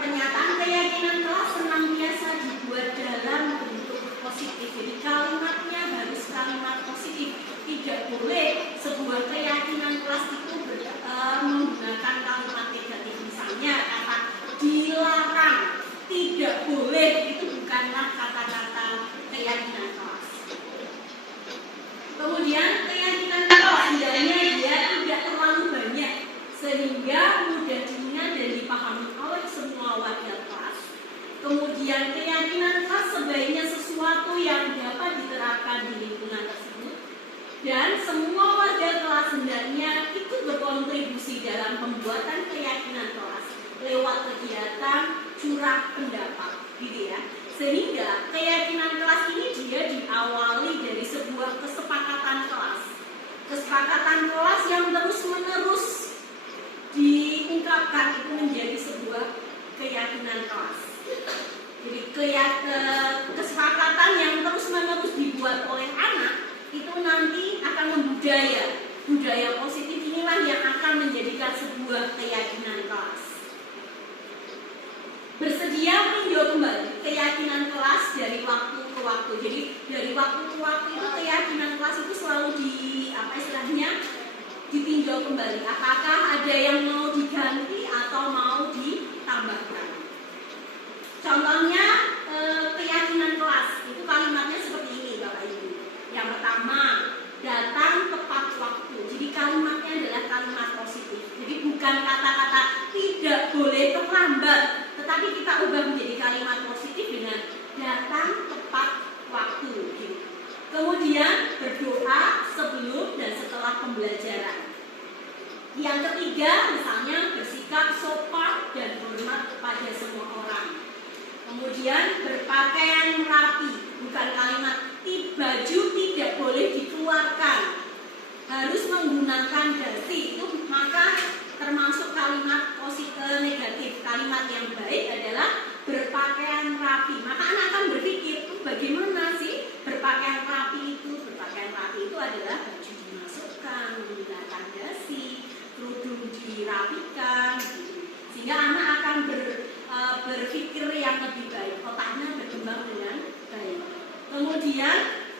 Pernyataan keyakinan kelas senantiasa dibuat dalam bentuk positif. Jadi kalimatnya harus kalimat positif. Tidak boleh sebuah keyakinan kelas itu menggunakan kalimat negatif. Misalnya kata dilarang, tidak boleh, itu bukanlah kata-kata keyakinan kelas. Kemudian keyakinan kelas sebenarnya dia tidak terlalu banyak sehingga mudah diingat dan dipahami oleh semua warga kelas. Kemudian keyakinan kelas sebaiknya sesuatu yang dapat diterapkan di lingkungan tersebut. Dan semua warga kelas hendaknya ikut berkontribusi dalam pembuatan keyakinan kelas lewat kegiatan curah pendapat, gitu ya. Sehingga keyakinan kelas ini dia diawali dari sebuah kesepakatan kelas. Kesepakatan kelas yang terus-menerus diungkapkan itu menjadi sebuah keyakinan kelas. Jadi kesepakatan yang terus-menerus dibuat oleh anak itu nanti akan membudaya. Budaya positif inilah yang akan menjadikan sebuah keyakinan kelas. Bersedia meninjau kembali keyakinan kelas dari waktu ke waktu. Jadi dari waktu ke waktu itu keyakinan kelas itu selalu ditinjau kembali. Apakah ada yang mau diganti atau mau ditambahkan? Contohnya keyakinan kelas itu kalimatnya seperti ini, Bapak Ibu. Yang pertama, datang tepat waktu. Jadi kalimatnya adalah kalimat positif. Jadi bukan kata-kata tidak boleh terlambat, tetapi kita ubah menjadi kalimat positif dengan datang tepat waktu. Kemudian berdoa sebelum dan setelah pembelajaran. Yang ketiga, misalnya bersikap sopan dan hormat kepada semua orang. Kemudian berpakaian rapi, bukan kalimat baju tidak boleh dikeluarkan, harus menggunakan dasi. Itu maka termasuk kalimat positif negatif. Kalimat yang baik adalah berpakaian rapi. Maka anak akan berpikir, bagaimana sih berpakaian rapi itu? Berpakaian rapi itu adalah baju dimasukkan, menggunakan dasi, kerudung dirapikan, sehingga anak akan berpikir yang lebih baik, otaknya berkembang dengan baik. Kemudian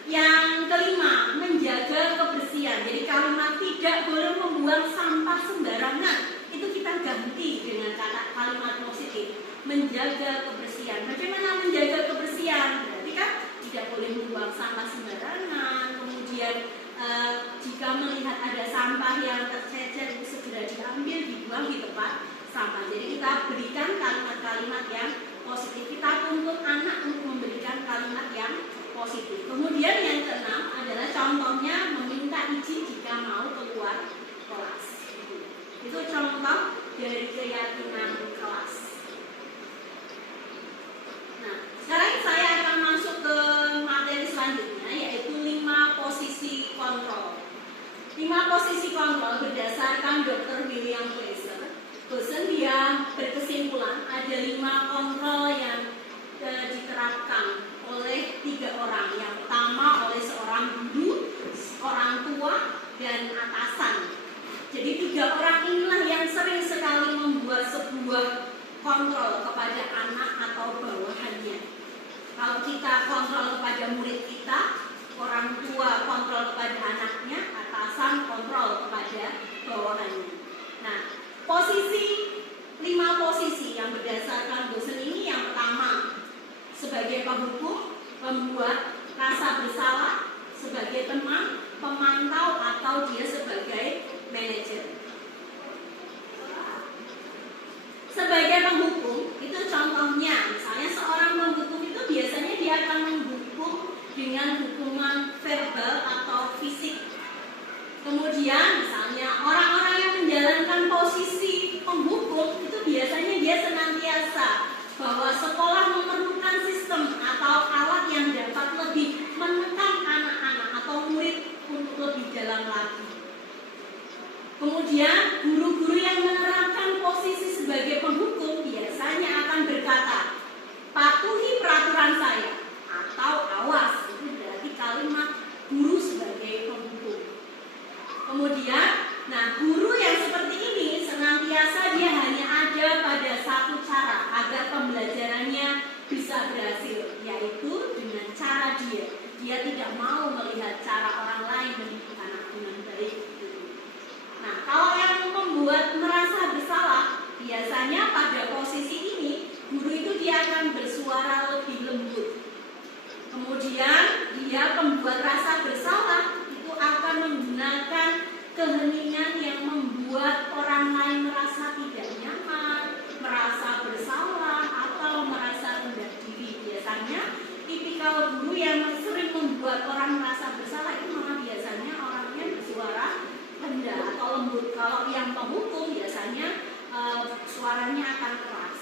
yang kelima, menjaga kebersihan. Jadi kalimat tidak boleh membuang sampah sembarangan itu kita ganti dengan kalimat positif, menjaga kebersihan. Bagaimana menjaga kebersihan? Berarti kan tidak boleh membuang sampah sembarangan. Kemudian jika melihat ada sampah yang tercecer itu segera diambil, dibuang di tempat sampah. Jadi kita berikan kalimat-kalimat yang positif. Kita tuntut anak untuk memberikan kalimat yang positif. Kemudian yang keenam adalah contohnya meminta izin jika mau keluar kelas. Itu contoh dari keyakinan kelas. Nah, sekarang saya akan masuk ke materi selanjutnya, yaitu 5 posisi kontrol. 5 posisi kontrol berdasarkan Dr. William Glasser. Dosen dia dan atasan. Jadi 3 orang inilah yang sering sekali membuat sebuah kontrol kepada anak atau bawahannya. Kalau kita kontrol kepada murid kita, orang tua kontrol kepada anaknya, atasan kontrol kepada bawahannya. Nah, 5 posisi yang berdasarkan dosen ini, yang pertama sebagai penghukum, pembuat rasa bersalah, sebagai teman, pemantau, atau dia sebagai manajer. Sebagai penghukum, itu contohnya, misalnya seorang penghukum itu biasanya dia akan menghukum dengan hukuman verbal atau fisik. Kemudian misalnya orang-orang yang menjalankan posisi penghukum itu biasanya dia senantiasa bahwa sekolah memerlukan sistem atau alat yang dapat lebih menekan anak-anak atau murid untuk lebih dalam lagi. Kemudian guru-guru yang menerapkan posisi sebagai penghukum biasanya akan berkata, patuhi peraturan saya, atau awas. Itu berarti kalimat guru sebagai penghukum. Kemudian, guru yang seperti ini senantiasa dia hanya ada pada satu cara agar pembelajarannya bisa berhasil, yaitu dengan cara dia. Dia tidak mau melihat cara orang lain mendidik anak dengan baik. Nah, kalau yang membuat merasa bersalah, biasanya pada posisi ini guru itu dia akan bersuara lebih lembut. Kemudian dia pembuat rasa bersalah itu akan menggunakan keheningan yang membuat orang lain merasa tidak nyaman, merasa bersalah, atau merasa rendah diri. Biasanya tipikal guru yang sering membuat orang merasa bersalah itu malah biasanya orangnya bersuara rendah atau lembut. Kalau yang penghukum biasanya suaranya akan keras.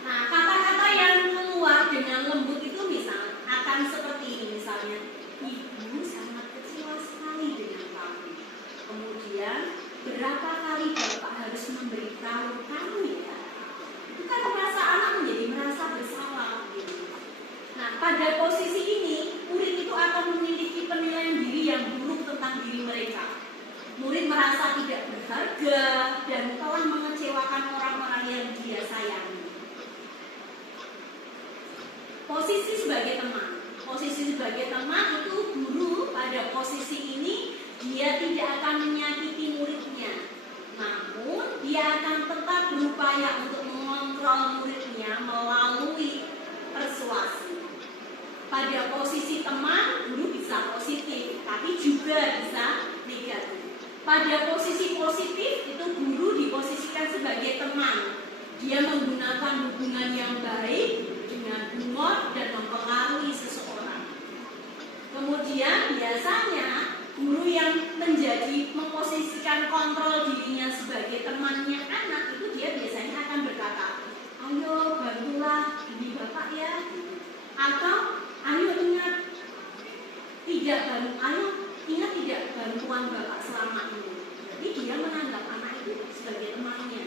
Nah, kata-kata yang keluar dengan lembut itu misal akan seperti ini, misalnya, ibu sangat kecewa sekali dengan kamu. Kemudian, berapa kali bapak harus memberitahu kamu ya? Itu kan merasa anak menjadi merasa bersalah. Gitu. Nah, pada posisi ini, murid itu akan memiliki penilaian diri yang buruk tentang diri mereka. Murid merasa tidak berharga dan telah mengecewakan orang-orang yang dia sayangi. Posisi sebagai teman. Posisi sebagai teman itu guru pada posisi ini dia tidak akan menyakiti muridnya. Namun dia akan tetap berupaya untuk mengontrol muridnya melalui persuasi. Pada posisi teman, guru bisa positif, tapi juga bisa negatif. Pada posisi positif, itu guru diposisikan sebagai teman. Dia menggunakan hubungan yang baik dengan humor dan mempengaruhi seseorang. Kemudian biasanya guru yang memposisikan kontrol dirinya sebagai temannya anak itu dia biasanya akan berkata, ayo bantulah ini bapak ya, atau ayo ingat tidak bantuan bapak selama ini. Jadi dia menganggap anak itu sebagai temannya.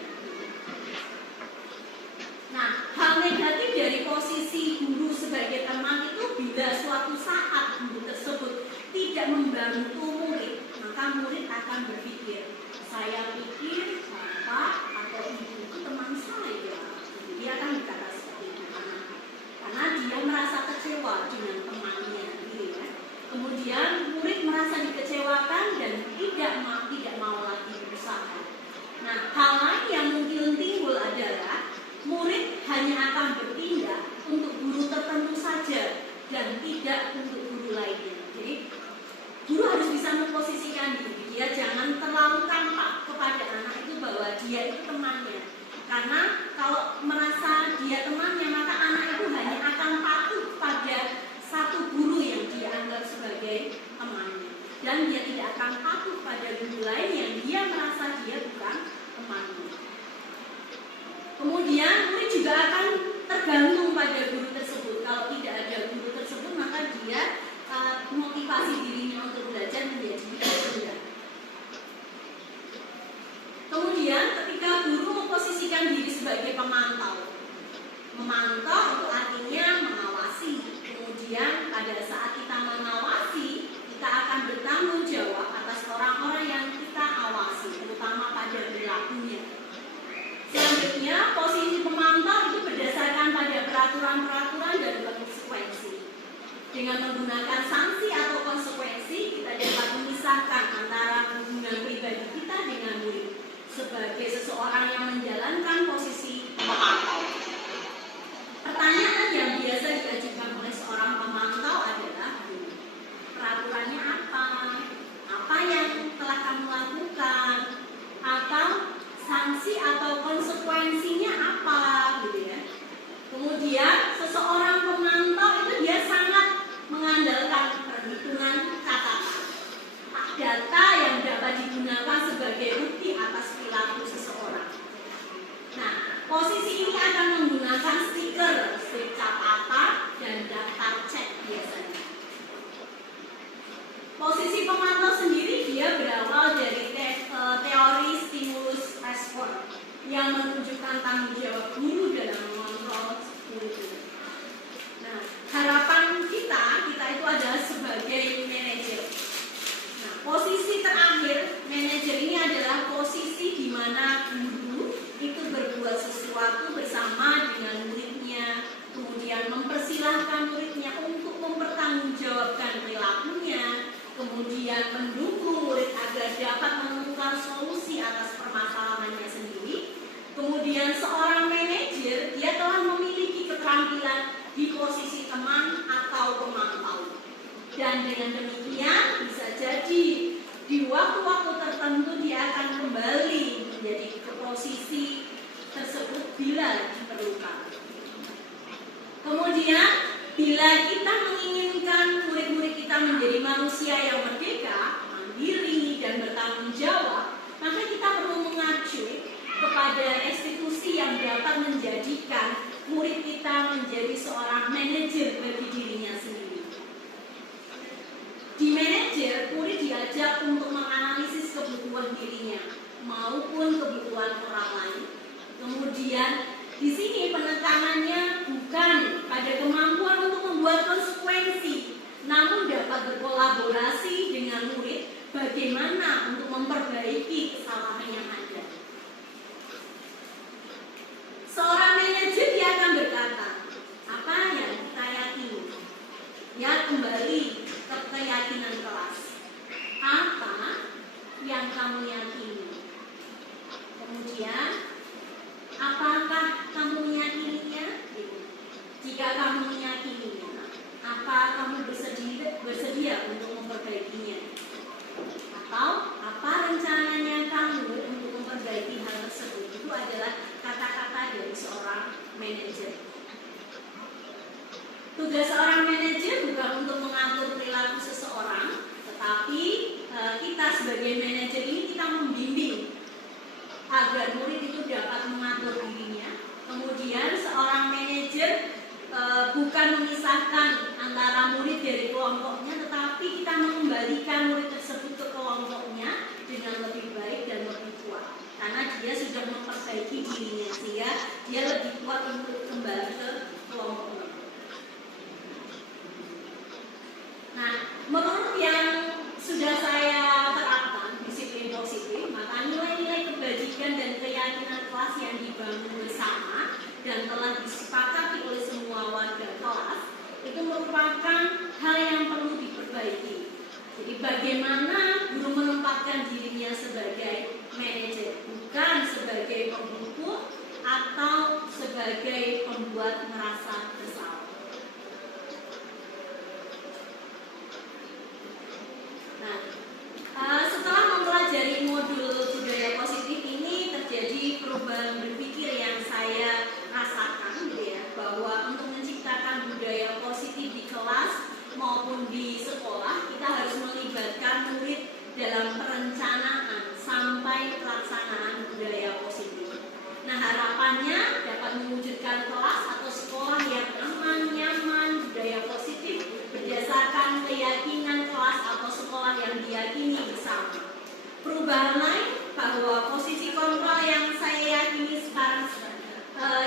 Nah, hal negatif dari posisi guru sebagai teman itu bila suatu saat guru tersebut tidak membantu murid, maka murid akan berpikir, saya pikir bapak atau ibu itu teman saya. Dia akan berkata seperti itu karena dia merasa kecewa dengan temannya. Kemudian murid merasa dikecewakan dan tidak mau lagi berusaha. Nah, hal lain yang mungkin timbul adalah murid hanya akan bertindak untuk guru tertentu saja dan tidak untuk guru lainnya. Jadi guru harus bisa memposisikan diri. Dia jangan terlalu tampak kepada anak itu bahwa dia itu temannya. Karena kalau merasa dia temannya, maka anak itu hanya akan patuh pada satu guru yang dia anggap sebagai temannya, dan dia tidak akan patuh pada guru lain yang dia merasa dia bukan temannya. Kemudian murid juga akan tergantung pada guru tersebut. Kalau tidak ada guru tersebut, maka dia motivasi dirinya untuk belajar menjadi rendah. Kemudian ketika guru memposisikan diri sebagai pemantau itu artinya mengawasi. Kemudian pada saat kita mengawasi, kita akan akan bertanggung jawab atas orang-orang yang kita awasi, terutama pada perilakunya. Selanjutnya, posisi pemantau itu berdasarkan pada peraturan-peraturan dan konsekuensi. Dengan menggunakan sanksi atau konsekuensi, kita dapat memisahkan antara hubungan pribadi kita dengan murid sebagai seseorang yang menjalankan posisi pemantau. Pertanyaan yang biasa diajukan oleh seorang pemantau adalah, peraturannya apa? Apa yang telah kamu lakukan? Atau sanksi atau konsekuensinya apa? Gitu ya. Kemudian seseorang pemantau itu dia sangat mengandalkan perhitungan kata-kata, data yang dapat digunakan sebagai bukti atas perilaku seseorang. Nah, posisi ini akan menggunakan stiker, strip catatan, dan daftar cek biasanya. Posisi pemantau sendiri dia berawal dari teori stimulus respon yang menunjukkan tanggung jawab guru dalam mengontrol murid. Nah, harapan kita itu adalah sebagai manajer. Nah, posisi terakhir manajer ini adalah posisi di mana guru itu berbuat sesuatu bersama dengan muridnya, kemudian mempersilahkan muridnya untuk mempertanggungjawabkan perilakunya, kemudian mendukung murid agar dapat menemukan solusi atas permasalahannya sendiri. Kemudian seorang manajer dia telah memiliki keterampilan di posisi teman atau pemantau. Dan dengan demikian bisa jadi di waktu-waktu tertentu dia akan kembali menjadi ke posisi tersebut bila diperlukan. Kemudian bila kita menginginkan murid-murid kita menjadi manusia yang merdeka, mandiri, dan bertanggung jawab, maka kita perlu mengacu kepada institusi yang dapat menjadikan murid kita menjadi seorang manajer bagi dirinya sendiri. Di manajer, murid diajak untuk menganalisis kebutuhan dirinya maupun kebutuhan orang lain. Kemudian di sini penekanannya bukan pada kemampuan untuk membuat konsekuensi, namun dapat berkolaborasi dengan murid bagaimana untuk memperbaiki kesalahan yang ada. Seorang manajer dia akan berkata, apa yang kita yakini? Ya, kembali ke keyakinan kelas. Apa yang kamu yakini? Kemudian, apakah kamu meyakininya? Jika kamu meyakininya, apa kamu bersedia untuk memperbaikinya? Atau apa rencananya kamu untuk memperbaiki hal tersebut? Itu adalah kata-kata dari seorang manajer. Tugas seorang manajer bukan untuk mengatur perilaku seseorang, tetapi kita sebagai manajer ini kita membimbing agar murid itu dapat mengatur dirinya. Kemudian seorang manajer bukan memisahkan antara murid dari kelompoknya, tetapi kita mengembalikan murid tersebut ke kelompoknya dengan lebih baik dan lebih kuat. Karena dia sudah memperbaiki dirinya, sehingga dia lebih kuat untuk kembali ke kelompoknya. Nah, menurut yang sudah saya terapkan, disiplin positif, maka nilai-nilai kebajikan dan keyakinan kelas yang dibangun bersama dan telah disepakati oleh semua warga kelas itu merupakan hal yang perlu diperbaiki. Jadi bagaimana guru menempatkan dirinya sebagai manajer, bukan sebagai pembuku atau sebagai pembuat merasa bersalah. Nah, setelah mempelajari modul budaya positif ini terjadi perubahan berpikir yang saya rasakan, gitu ya, bahwa untuk menciptakan budaya positif di kelas maupun di sekolah kita harus melibatkan murid dalam perencanaan sampai pelaksanaan budaya positif. Nah, harapannya dapat mewujudkan kelas atau sekolah yang aman, nyaman, budaya positif berdasarkan keyakinan kelas atau sekolah yang diyakini bersama. Perubahan lain bahwa posisi kontrol yang saya yakini sekarang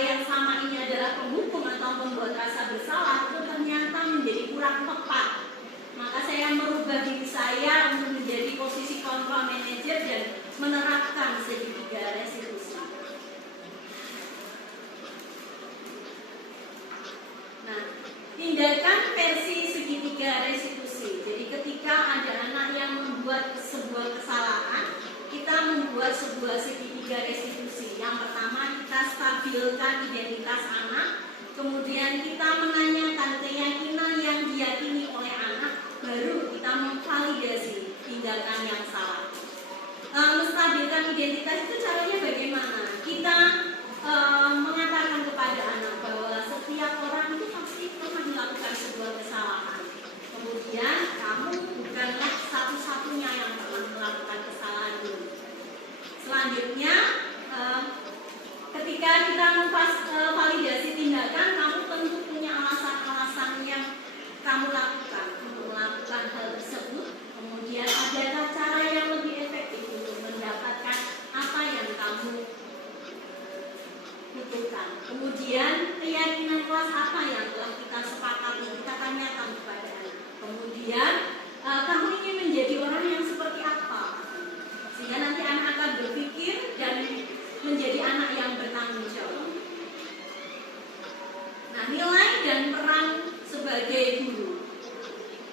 yang sama ini adalah penghukum atau pembuat rasa bersalah itu ternyata menjadi kurang tepat. Maka saya merubah diri saya untuk menjadi posisi kontrol manager dan menerapkan segitiga restitusi. Nah, tindakan versi segitiga restitusi. Jadi ketika ada anak yang membuat sebuah kesalahan, kita membuat sebuah segitiga restitusi. Yang pertama, kita stabilkan identitas anak, kemudian kita menanyakan keyakinan yang diyakini oleh anak, baru kita memvalidasi tindakan yang salah. Menstabilkan identitas itu caranya bagaimana? Kita mengatakan kepada anak bahwa setiap orang itu pasti pernah melakukan sebuah kesalahan. Kemudian kamu bukanlah satu-satunya yang pernah melakukan kesalahan dulu. Selanjutnya, ketika kita validasi tindakan, kamu tentu punya alasan-alasan yang kamu lakukan untuk melakukan hal tersebut. Kemudian ada cara yang lebih efektif untuk mendapatkan apa yang kamu butuhkan. Kemudian keyakinan kelas apa yang telah kita sepakati, kita tanyakan kepada anak. Kemudian kamu ingin menjadi orang yang seperti apa? Sehingga nanti anak akan berpikir dan menjadi anak yang bertanggung jawab. Nah, nilai dan peran sebagai guru.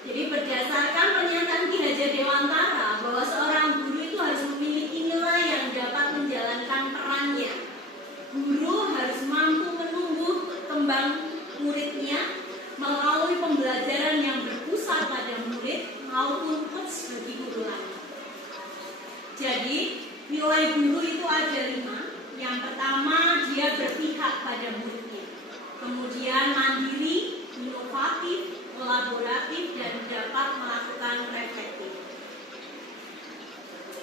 Jadi berdasarkan pernyataan Ki Hajar Dewantara bahwa seorang guru itu harus memiliki nilai yang dapat menjalankan perannya. Guru harus mampu menumbuh kembang muridnya melalui pembelajaran yang berpusat pada murid maupun coach bagi guru lain. Jadi nilai guru itu ada 5. Yang pertama, dia berpihak pada muridnya. Kemudian mandiri, inovatif, kolaboratif, dan dapat melakukan reflektif.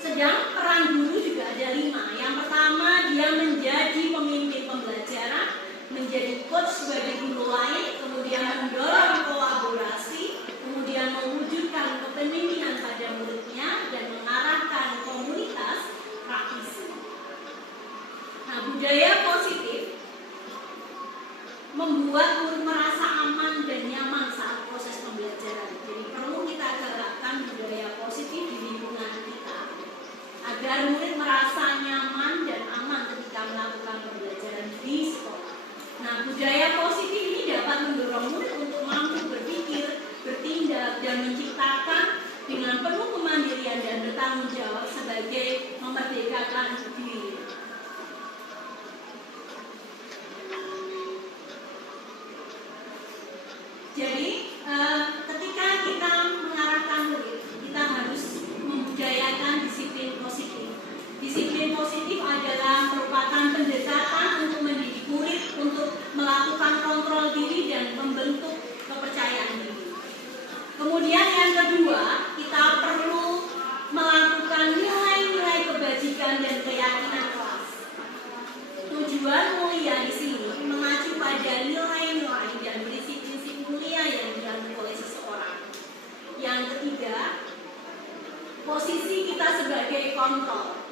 Sedang peran guru juga ada 5. Yang pertama, dia menjadi pemimpin pembelajaran, menjadi coach bagi guru lain, kemudian mendorong kolaborasi, kemudian mewujudkan kepemimpinan pada muridnya, dan mengarahkan komunitas praktisi. Nah, budaya positif membuat murid merasa aman dan nyaman saat proses pembelajaran. Jadi perlu kita terapkan budaya positif di lingkungan kita agar murid merasa nyaman dan aman ketika melakukan pembelajaran di sekolah. Nah, budaya positif ini dapat mendorong murid untuk mampu berpikir, bertindak, dan menciptakan dengan penuh kemandirian dan bertanggung jawab sebagai memerdekakan diri. Jadi, ketika kita mengarahkan murid, kita harus membudayakan disiplin positif. Disiplin positif adalah merupakan pendekatan untuk mendidik murid untuk melakukan kontrol diri dan membentuk kepercayaan diri. Kemudian yang kedua, kita perlu melakukan nilai-nilai kebajikan dan keyakinan kelas. Tujuan mulia di sini mengacu pada nilai-nilai dan prinsip-prinsip mulia yang dianut oleh seseorang. Yang ketiga, posisi kita sebagai kontrol.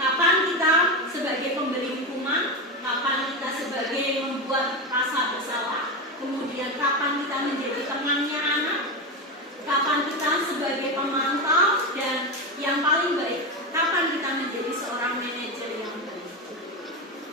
Kapan kita sebagai pemberi hukuman, kapan kita sebagai membuat rasa bersalah, kemudian kapan kita menjadi temannya anak, kapan kita sebagai pemantau, dan yang paling baik, kapan kita menjadi seorang manajer yang baik.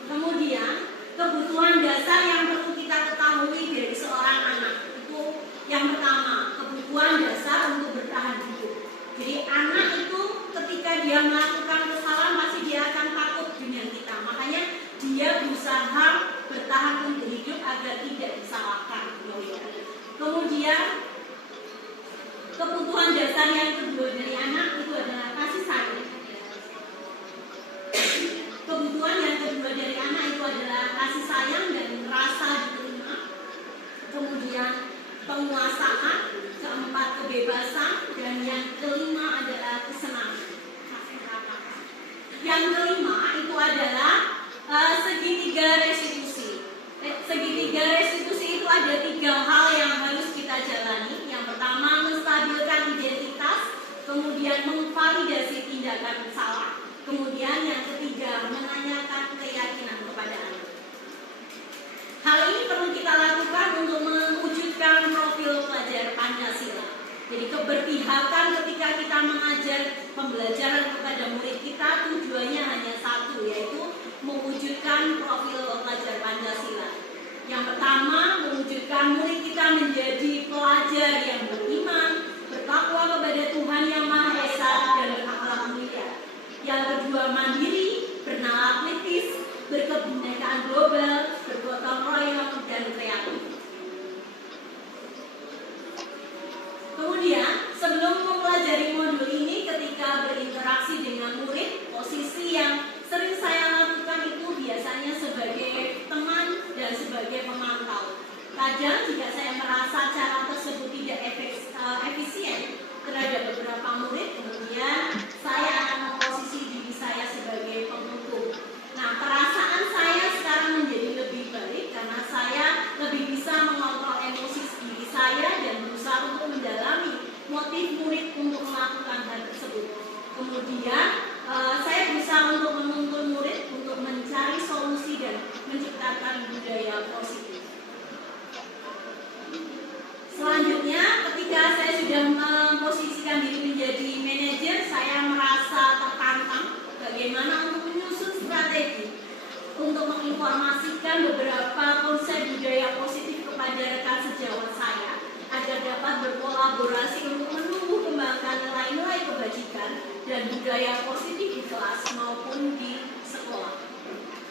Kemudian, kebutuhan dasar yang perlu kita ketahui dari seorang anak itu yang pertama, kebutuhan dasar untuk bertahan hidup. Jadi anak itu ketika dia melakukan kesalahan pasti dia akan takut dengan kita. Makanya dia berusaha bertahan untuk hidup agar tidak disalahkan. Kemudian kebutuhan dasar yang kedua dari anak itu adalah kasih sayang. Kebutuhan yang kedua dari anak itu adalah kasih sayang dan rasa diterima. Kemudian penguasaan, keempat kebebasan, dan yang kelima adalah kesenangan. Yang kelima itu adalah segitiga restitusi. Segitiga restitusi itu ada 3 hal yang harus kita jalani. Yang pertama, menstabilkan identitas, kemudian memvalidasi tindakan salah, kemudian yang ketiga, menanyakan keyakinan kepada anak. Hal ini perlu kita lakukan untuk mewujudkan profil pelajar Pancasila. Jadi keberpihakan ketika kita mengajar pembelajaran kepada murid kita tujuannya hanya satu, yaitu mewujudkan profil pelajar Pancasila. Yang pertama, mewujudkan murid kita menjadi pelajar yang beriman, bertakwa kepada Tuhan Yang Maha Esa dan berakhlak mulia. Yang kedua, mandiri, bernalar kritis, berkebinekaan global, bergotong royong, dan kreatif. Kemudian, sebelum mempelajari modul ini, ketika berinteraksi dengan murid, posisi yang sering saya lakukan itu biasanya sebagai teman dan sebagai pemantau. Kadang jika saya merasa cara tersebut tidak efisien terhadap beberapa murid, kemudian saya akan memposisi diri saya sebagai penghukum. Nah, perasaan saya sekarang menjadi lebih baik karena saya lebih bisa mengontrol emosi diri saya dan berusaha untuk mendalami motif murid untuk melakukan hal tersebut. Kemudian saya berusaha untuk menuntun murid untuk mencari solusi dan menciptakan budaya positif. Selanjutnya, ketika saya sudah memposisikan diri menjadi manajer, saya merasa tertantang bagaimana untuk menyusun strategi untuk menginformasikan beberapa konsep budaya positif kepada rekan sejawat saya agar dapat berkolaborasi untuk menumbuh kembangkan nilai-nilai kebajikan dan budaya positif di kelas maupun di sekolah.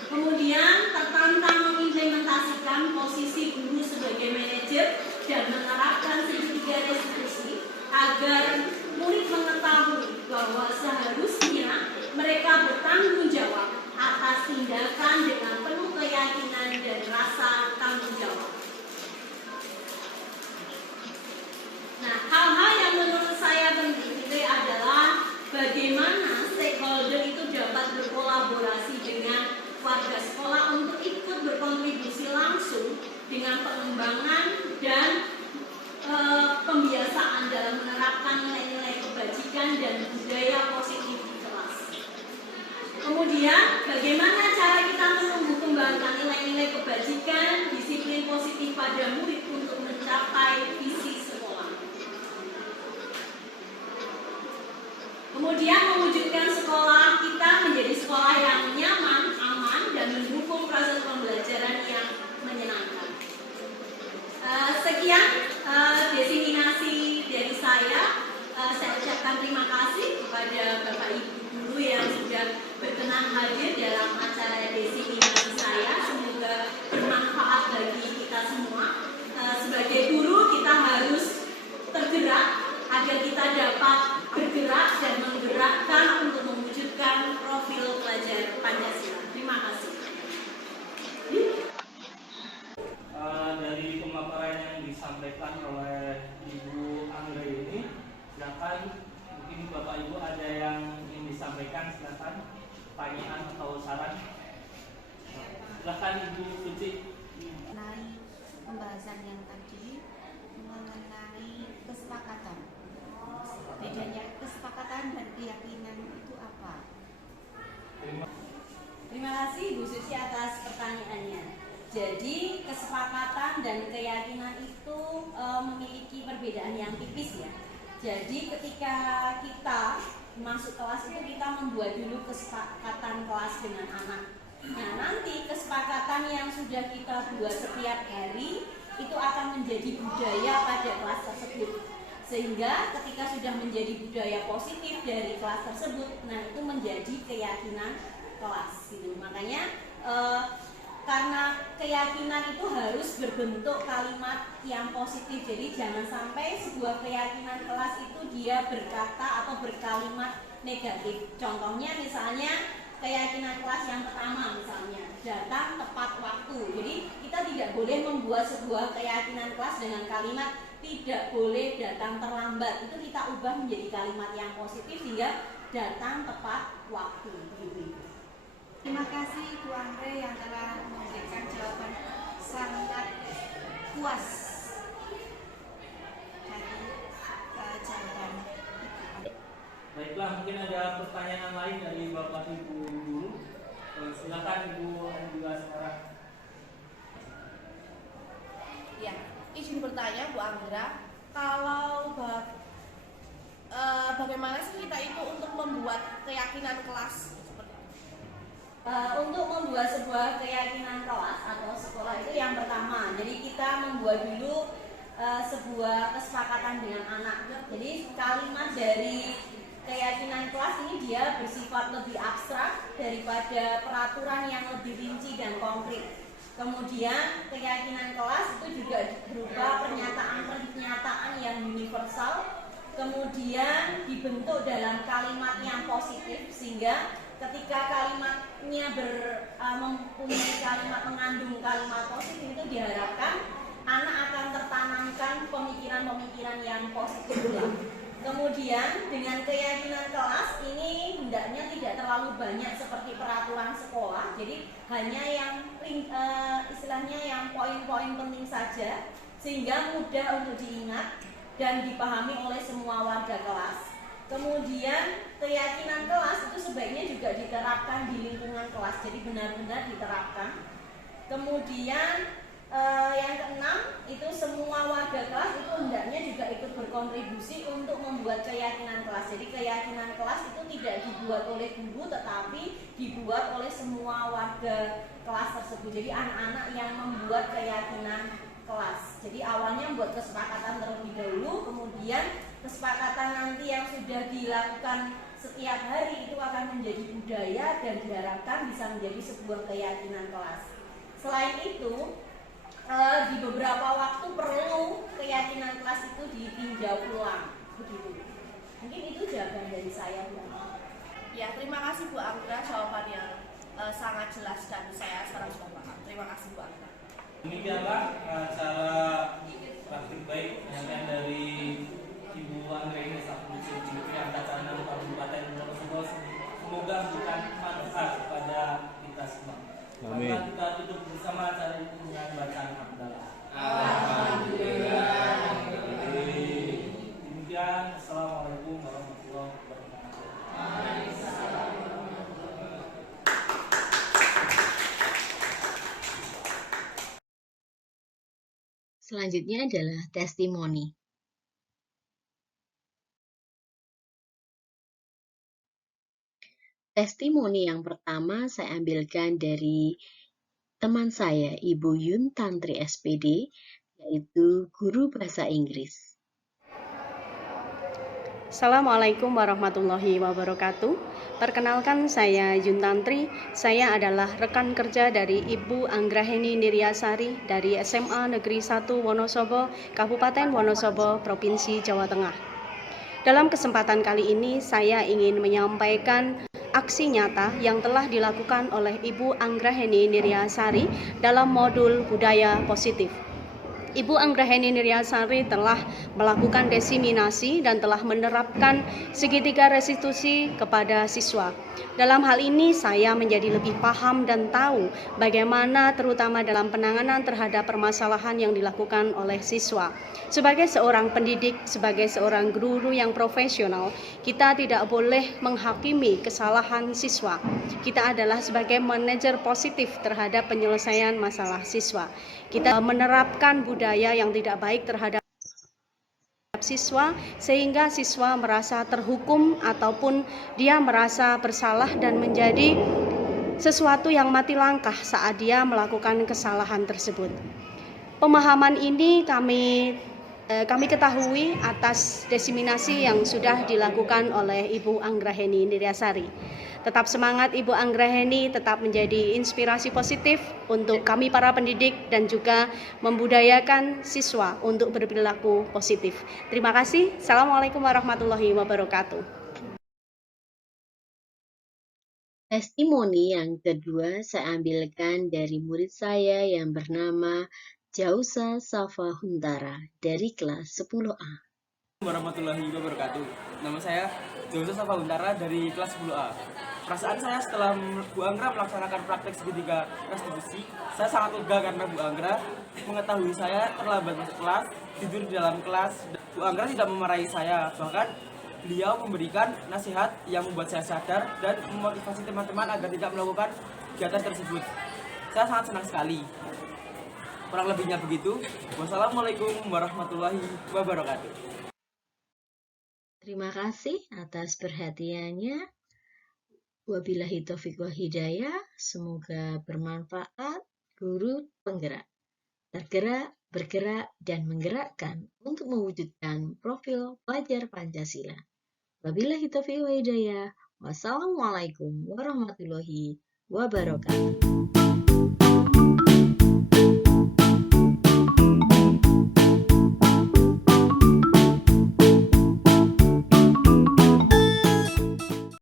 Kemudian tertantang mengimplementasikan posisi guru sebagai manajer dan menerapkan segitiga restitusi agar murid mengetahui bahwa seharusnya mereka bertanggung jawab atas tindakan dengan penuh keyakinan dan rasa tanggung jawab. Nah, hal-hal yang menurut saya penting itu adalah bagaimana stakeholder itu dapat berkolaborasi dengan warga sekolah untuk ikut berkontribusi langsung dengan pengembangan dan pembiasaan dalam menerapkan nilai-nilai kebajikan dan budaya positif di kelas. Kemudian, bagaimana cara kita menumbuh kembangkan nilai-nilai kebajikan, disiplin positif pada murid untuk mencapai visi sekolah. Kemudian, mewujudkan sekolah kita menjadi sekolah yang nyaman, aman, dan mendukung proses pembelajaran yang menyenangkan. Sekian desiminasi dari saya. Saya ucapkan terima kasih kepada Bapak Ibu guru yang sudah berkenan hadir dalam acara desiminasi saya. Semoga bermanfaat bagi kita semua. Sebagai guru kita harus tergerak agar kita dapat bergerak dan menggerakkan untuk mewujudkan profil pelajar Pancasila. Terima kasih. Dari pemaparan yang disampaikan oleh Ibu Angga ini, silakan mungkin Bapak Ibu ada yang ingin disampaikan, silakan pertanyaan atau saran. Silakan Ibu Suci. Mengenai pembahasan yang tadi mengenai kesepakatan, bedanya kesepakatan dan keyakinan itu apa? Terima kasih Bu Suci atas pertanyaannya. Jadi kesepakatan dan keyakinan itu memiliki perbedaan yang tipis ya. Jadi ketika kita masuk kelas itu kita membuat dulu kesepakatan kelas dengan anak. Nah, nanti kesepakatan yang sudah kita buat setiap hari itu akan menjadi budaya pada kelas tersebut. Sehingga ketika sudah menjadi budaya positif dari kelas tersebut, nah itu menjadi keyakinan kelas gitu. Makanya karena keyakinan itu harus berbentuk kalimat yang positif. Jadi jangan sampai sebuah keyakinan kelas itu dia berkata atau berkalimat negatif. Contohnya misalnya keyakinan kelas yang pertama misalnya datang tepat waktu. Jadi kita tidak boleh membuat sebuah keyakinan kelas dengan kalimat tidak boleh datang terlambat. Itu kita ubah menjadi kalimat yang positif sehingga datang tepat waktu. Terima kasih Bu Andre yang telah memberikan jawaban sangat puas dari jawaban. Baiklah, mungkin ada pertanyaan lain dari Bapak Ibu guru. Silakan Ibu juga sekarang. Ya, izin bertanya Bu Anggra, kalau bagaimana sih kita itu untuk membuat keyakinan kelas? Untuk membuat sebuah keyakinan kelas atau sekolah itu yang pertama, jadi kita membuat dulu sebuah kesepakatan dengan anak. Jadi kalimat dari keyakinan kelas ini dia bersifat lebih abstrak daripada peraturan yang lebih rinci dan konkret. Kemudian keyakinan kelas itu juga berupa pernyataan-pernyataan yang universal, kemudian dibentuk dalam kalimat yang positif, sehingga ketika kalimatnya mempunyai kalimat mengandung kalimat positif itu diharapkan anak akan tertanamkan pemikiran-pemikiran yang positif pula. Kemudian dengan keyakinan kelas ini hendaknya tidak terlalu banyak seperti peraturan sekolah, jadi hanya yang istilahnya yang poin-poin penting saja sehingga mudah untuk diingat dan dipahami oleh semua warga kelas. Kemudian keyakinan kelas itu sebaiknya juga diterapkan di lingkungan kelas, jadi benar-benar diterapkan. Kemudian yang keenam itu semua warga kelas itu hendaknya juga ikut berkontribusi untuk membuat keyakinan kelas. Jadi keyakinan kelas itu tidak dibuat oleh guru tetapi dibuat oleh semua warga kelas tersebut. Jadi anak-anak yang membuat keyakinan kelas. Jadi awalnya membuat kesepakatan terlebih dahulu, kemudian kesepakatan nanti yang sudah dilakukan setiap hari itu akan menjadi budaya dan diharapkan bisa menjadi sebuah keyakinan kelas. Selain itu, di beberapa waktu perlu keyakinan kelas itu ditinjau ulang, begitu. Mungkin itu jawaban dari saya, Bu. Ya, terima kasih Bu Anggra, jawaban yang sangat jelas dan saya sekarang sudah paham. Terima kasih Bu Anggra. Demikianlah cara praktik baik penyampaian dari Ibu Anggraini Sapri Angkatan 6 Kabupaten Wonosobo. Semoga memberikan manfaat kepada kita semua. Amin. Maka kita tutup bersama acara ini dengan bacaan hamdalah. Alhamdulillah. Demikian, assalamualaikum warahmatullahi wabarakatuh. Selanjutnya adalah testimoni. Testimoni yang pertama saya ambilkan dari teman saya, Ibu Yun Tantri SPD, yaitu guru bahasa Inggris. Assalamualaikum warahmatullahi wabarakatuh. Perkenalkan, saya Yun Tantri. Saya adalah rekan kerja dari Ibu Anggraini Niryasari dari SMA Negeri 1 Wonosobo, Kabupaten Wonosobo, Provinsi Jawa Tengah. Dalam kesempatan kali ini, saya ingin menyampaikan aksi nyata yang telah dilakukan oleh Ibu Anggraini Niryasari dalam modul budaya positif. Ibu Anggraini Niryasari telah melakukan diseminasi dan telah menerapkan segitiga restitusi kepada siswa. Dalam hal ini saya menjadi lebih paham dan tahu bagaimana terutama dalam penanganan terhadap permasalahan yang dilakukan oleh siswa. Sebagai seorang pendidik, sebagai seorang guru yang profesional, kita tidak boleh menghakimi kesalahan siswa. Kita adalah sebagai manajer positif terhadap penyelesaian masalah siswa. Kita menerapkan budaya yang tidak baik terhadap siswa sehingga siswa merasa terhukum ataupun dia merasa bersalah dan menjadi sesuatu yang mati langkah saat dia melakukan kesalahan tersebut. Pemahaman ini kami ketahui atas diseminasi yang sudah dilakukan oleh Ibu Anggraini Niryasari. Tetap semangat Ibu Anggraini, tetap menjadi inspirasi positif untuk kami para pendidik dan juga membudayakan siswa untuk berperilaku positif. Terima kasih. Assalamualaikum warahmatullahi wabarakatuh. Testimoni yang kedua saya ambilkan dari murid saya yang bernama Jausa Safa Huntara dari kelas 10A. Warahmatullahi wabarakatuh. Nama saya Jausa Safa Huntara dari kelas 10A. Perasaan saya setelah Bu Anggra melaksanakan praktek segitiga restitusi, saya sangat lega karena Bu Anggra mengetahui saya terlambat masuk kelas, tidur di dalam kelas. Bu Anggra tidak memarahi saya, bahkan beliau memberikan nasihat yang membuat saya sadar dan memotivasi teman-teman agar tidak melakukan kegiatan tersebut. Saya sangat senang sekali. Kurang lebihnya begitu. Wassalamualaikum warahmatullahi wabarakatuh. Terima kasih atas perhatiannya. Wabillahi taufiq wal hidayah. Semoga bermanfaat. Guru penggerak. Tergerak, bergerak, dan menggerakkan untuk mewujudkan profil pelajar Pancasila. Wabillahi taufiq wal hidayah. Wassalamualaikum warahmatullahi wabarakatuh.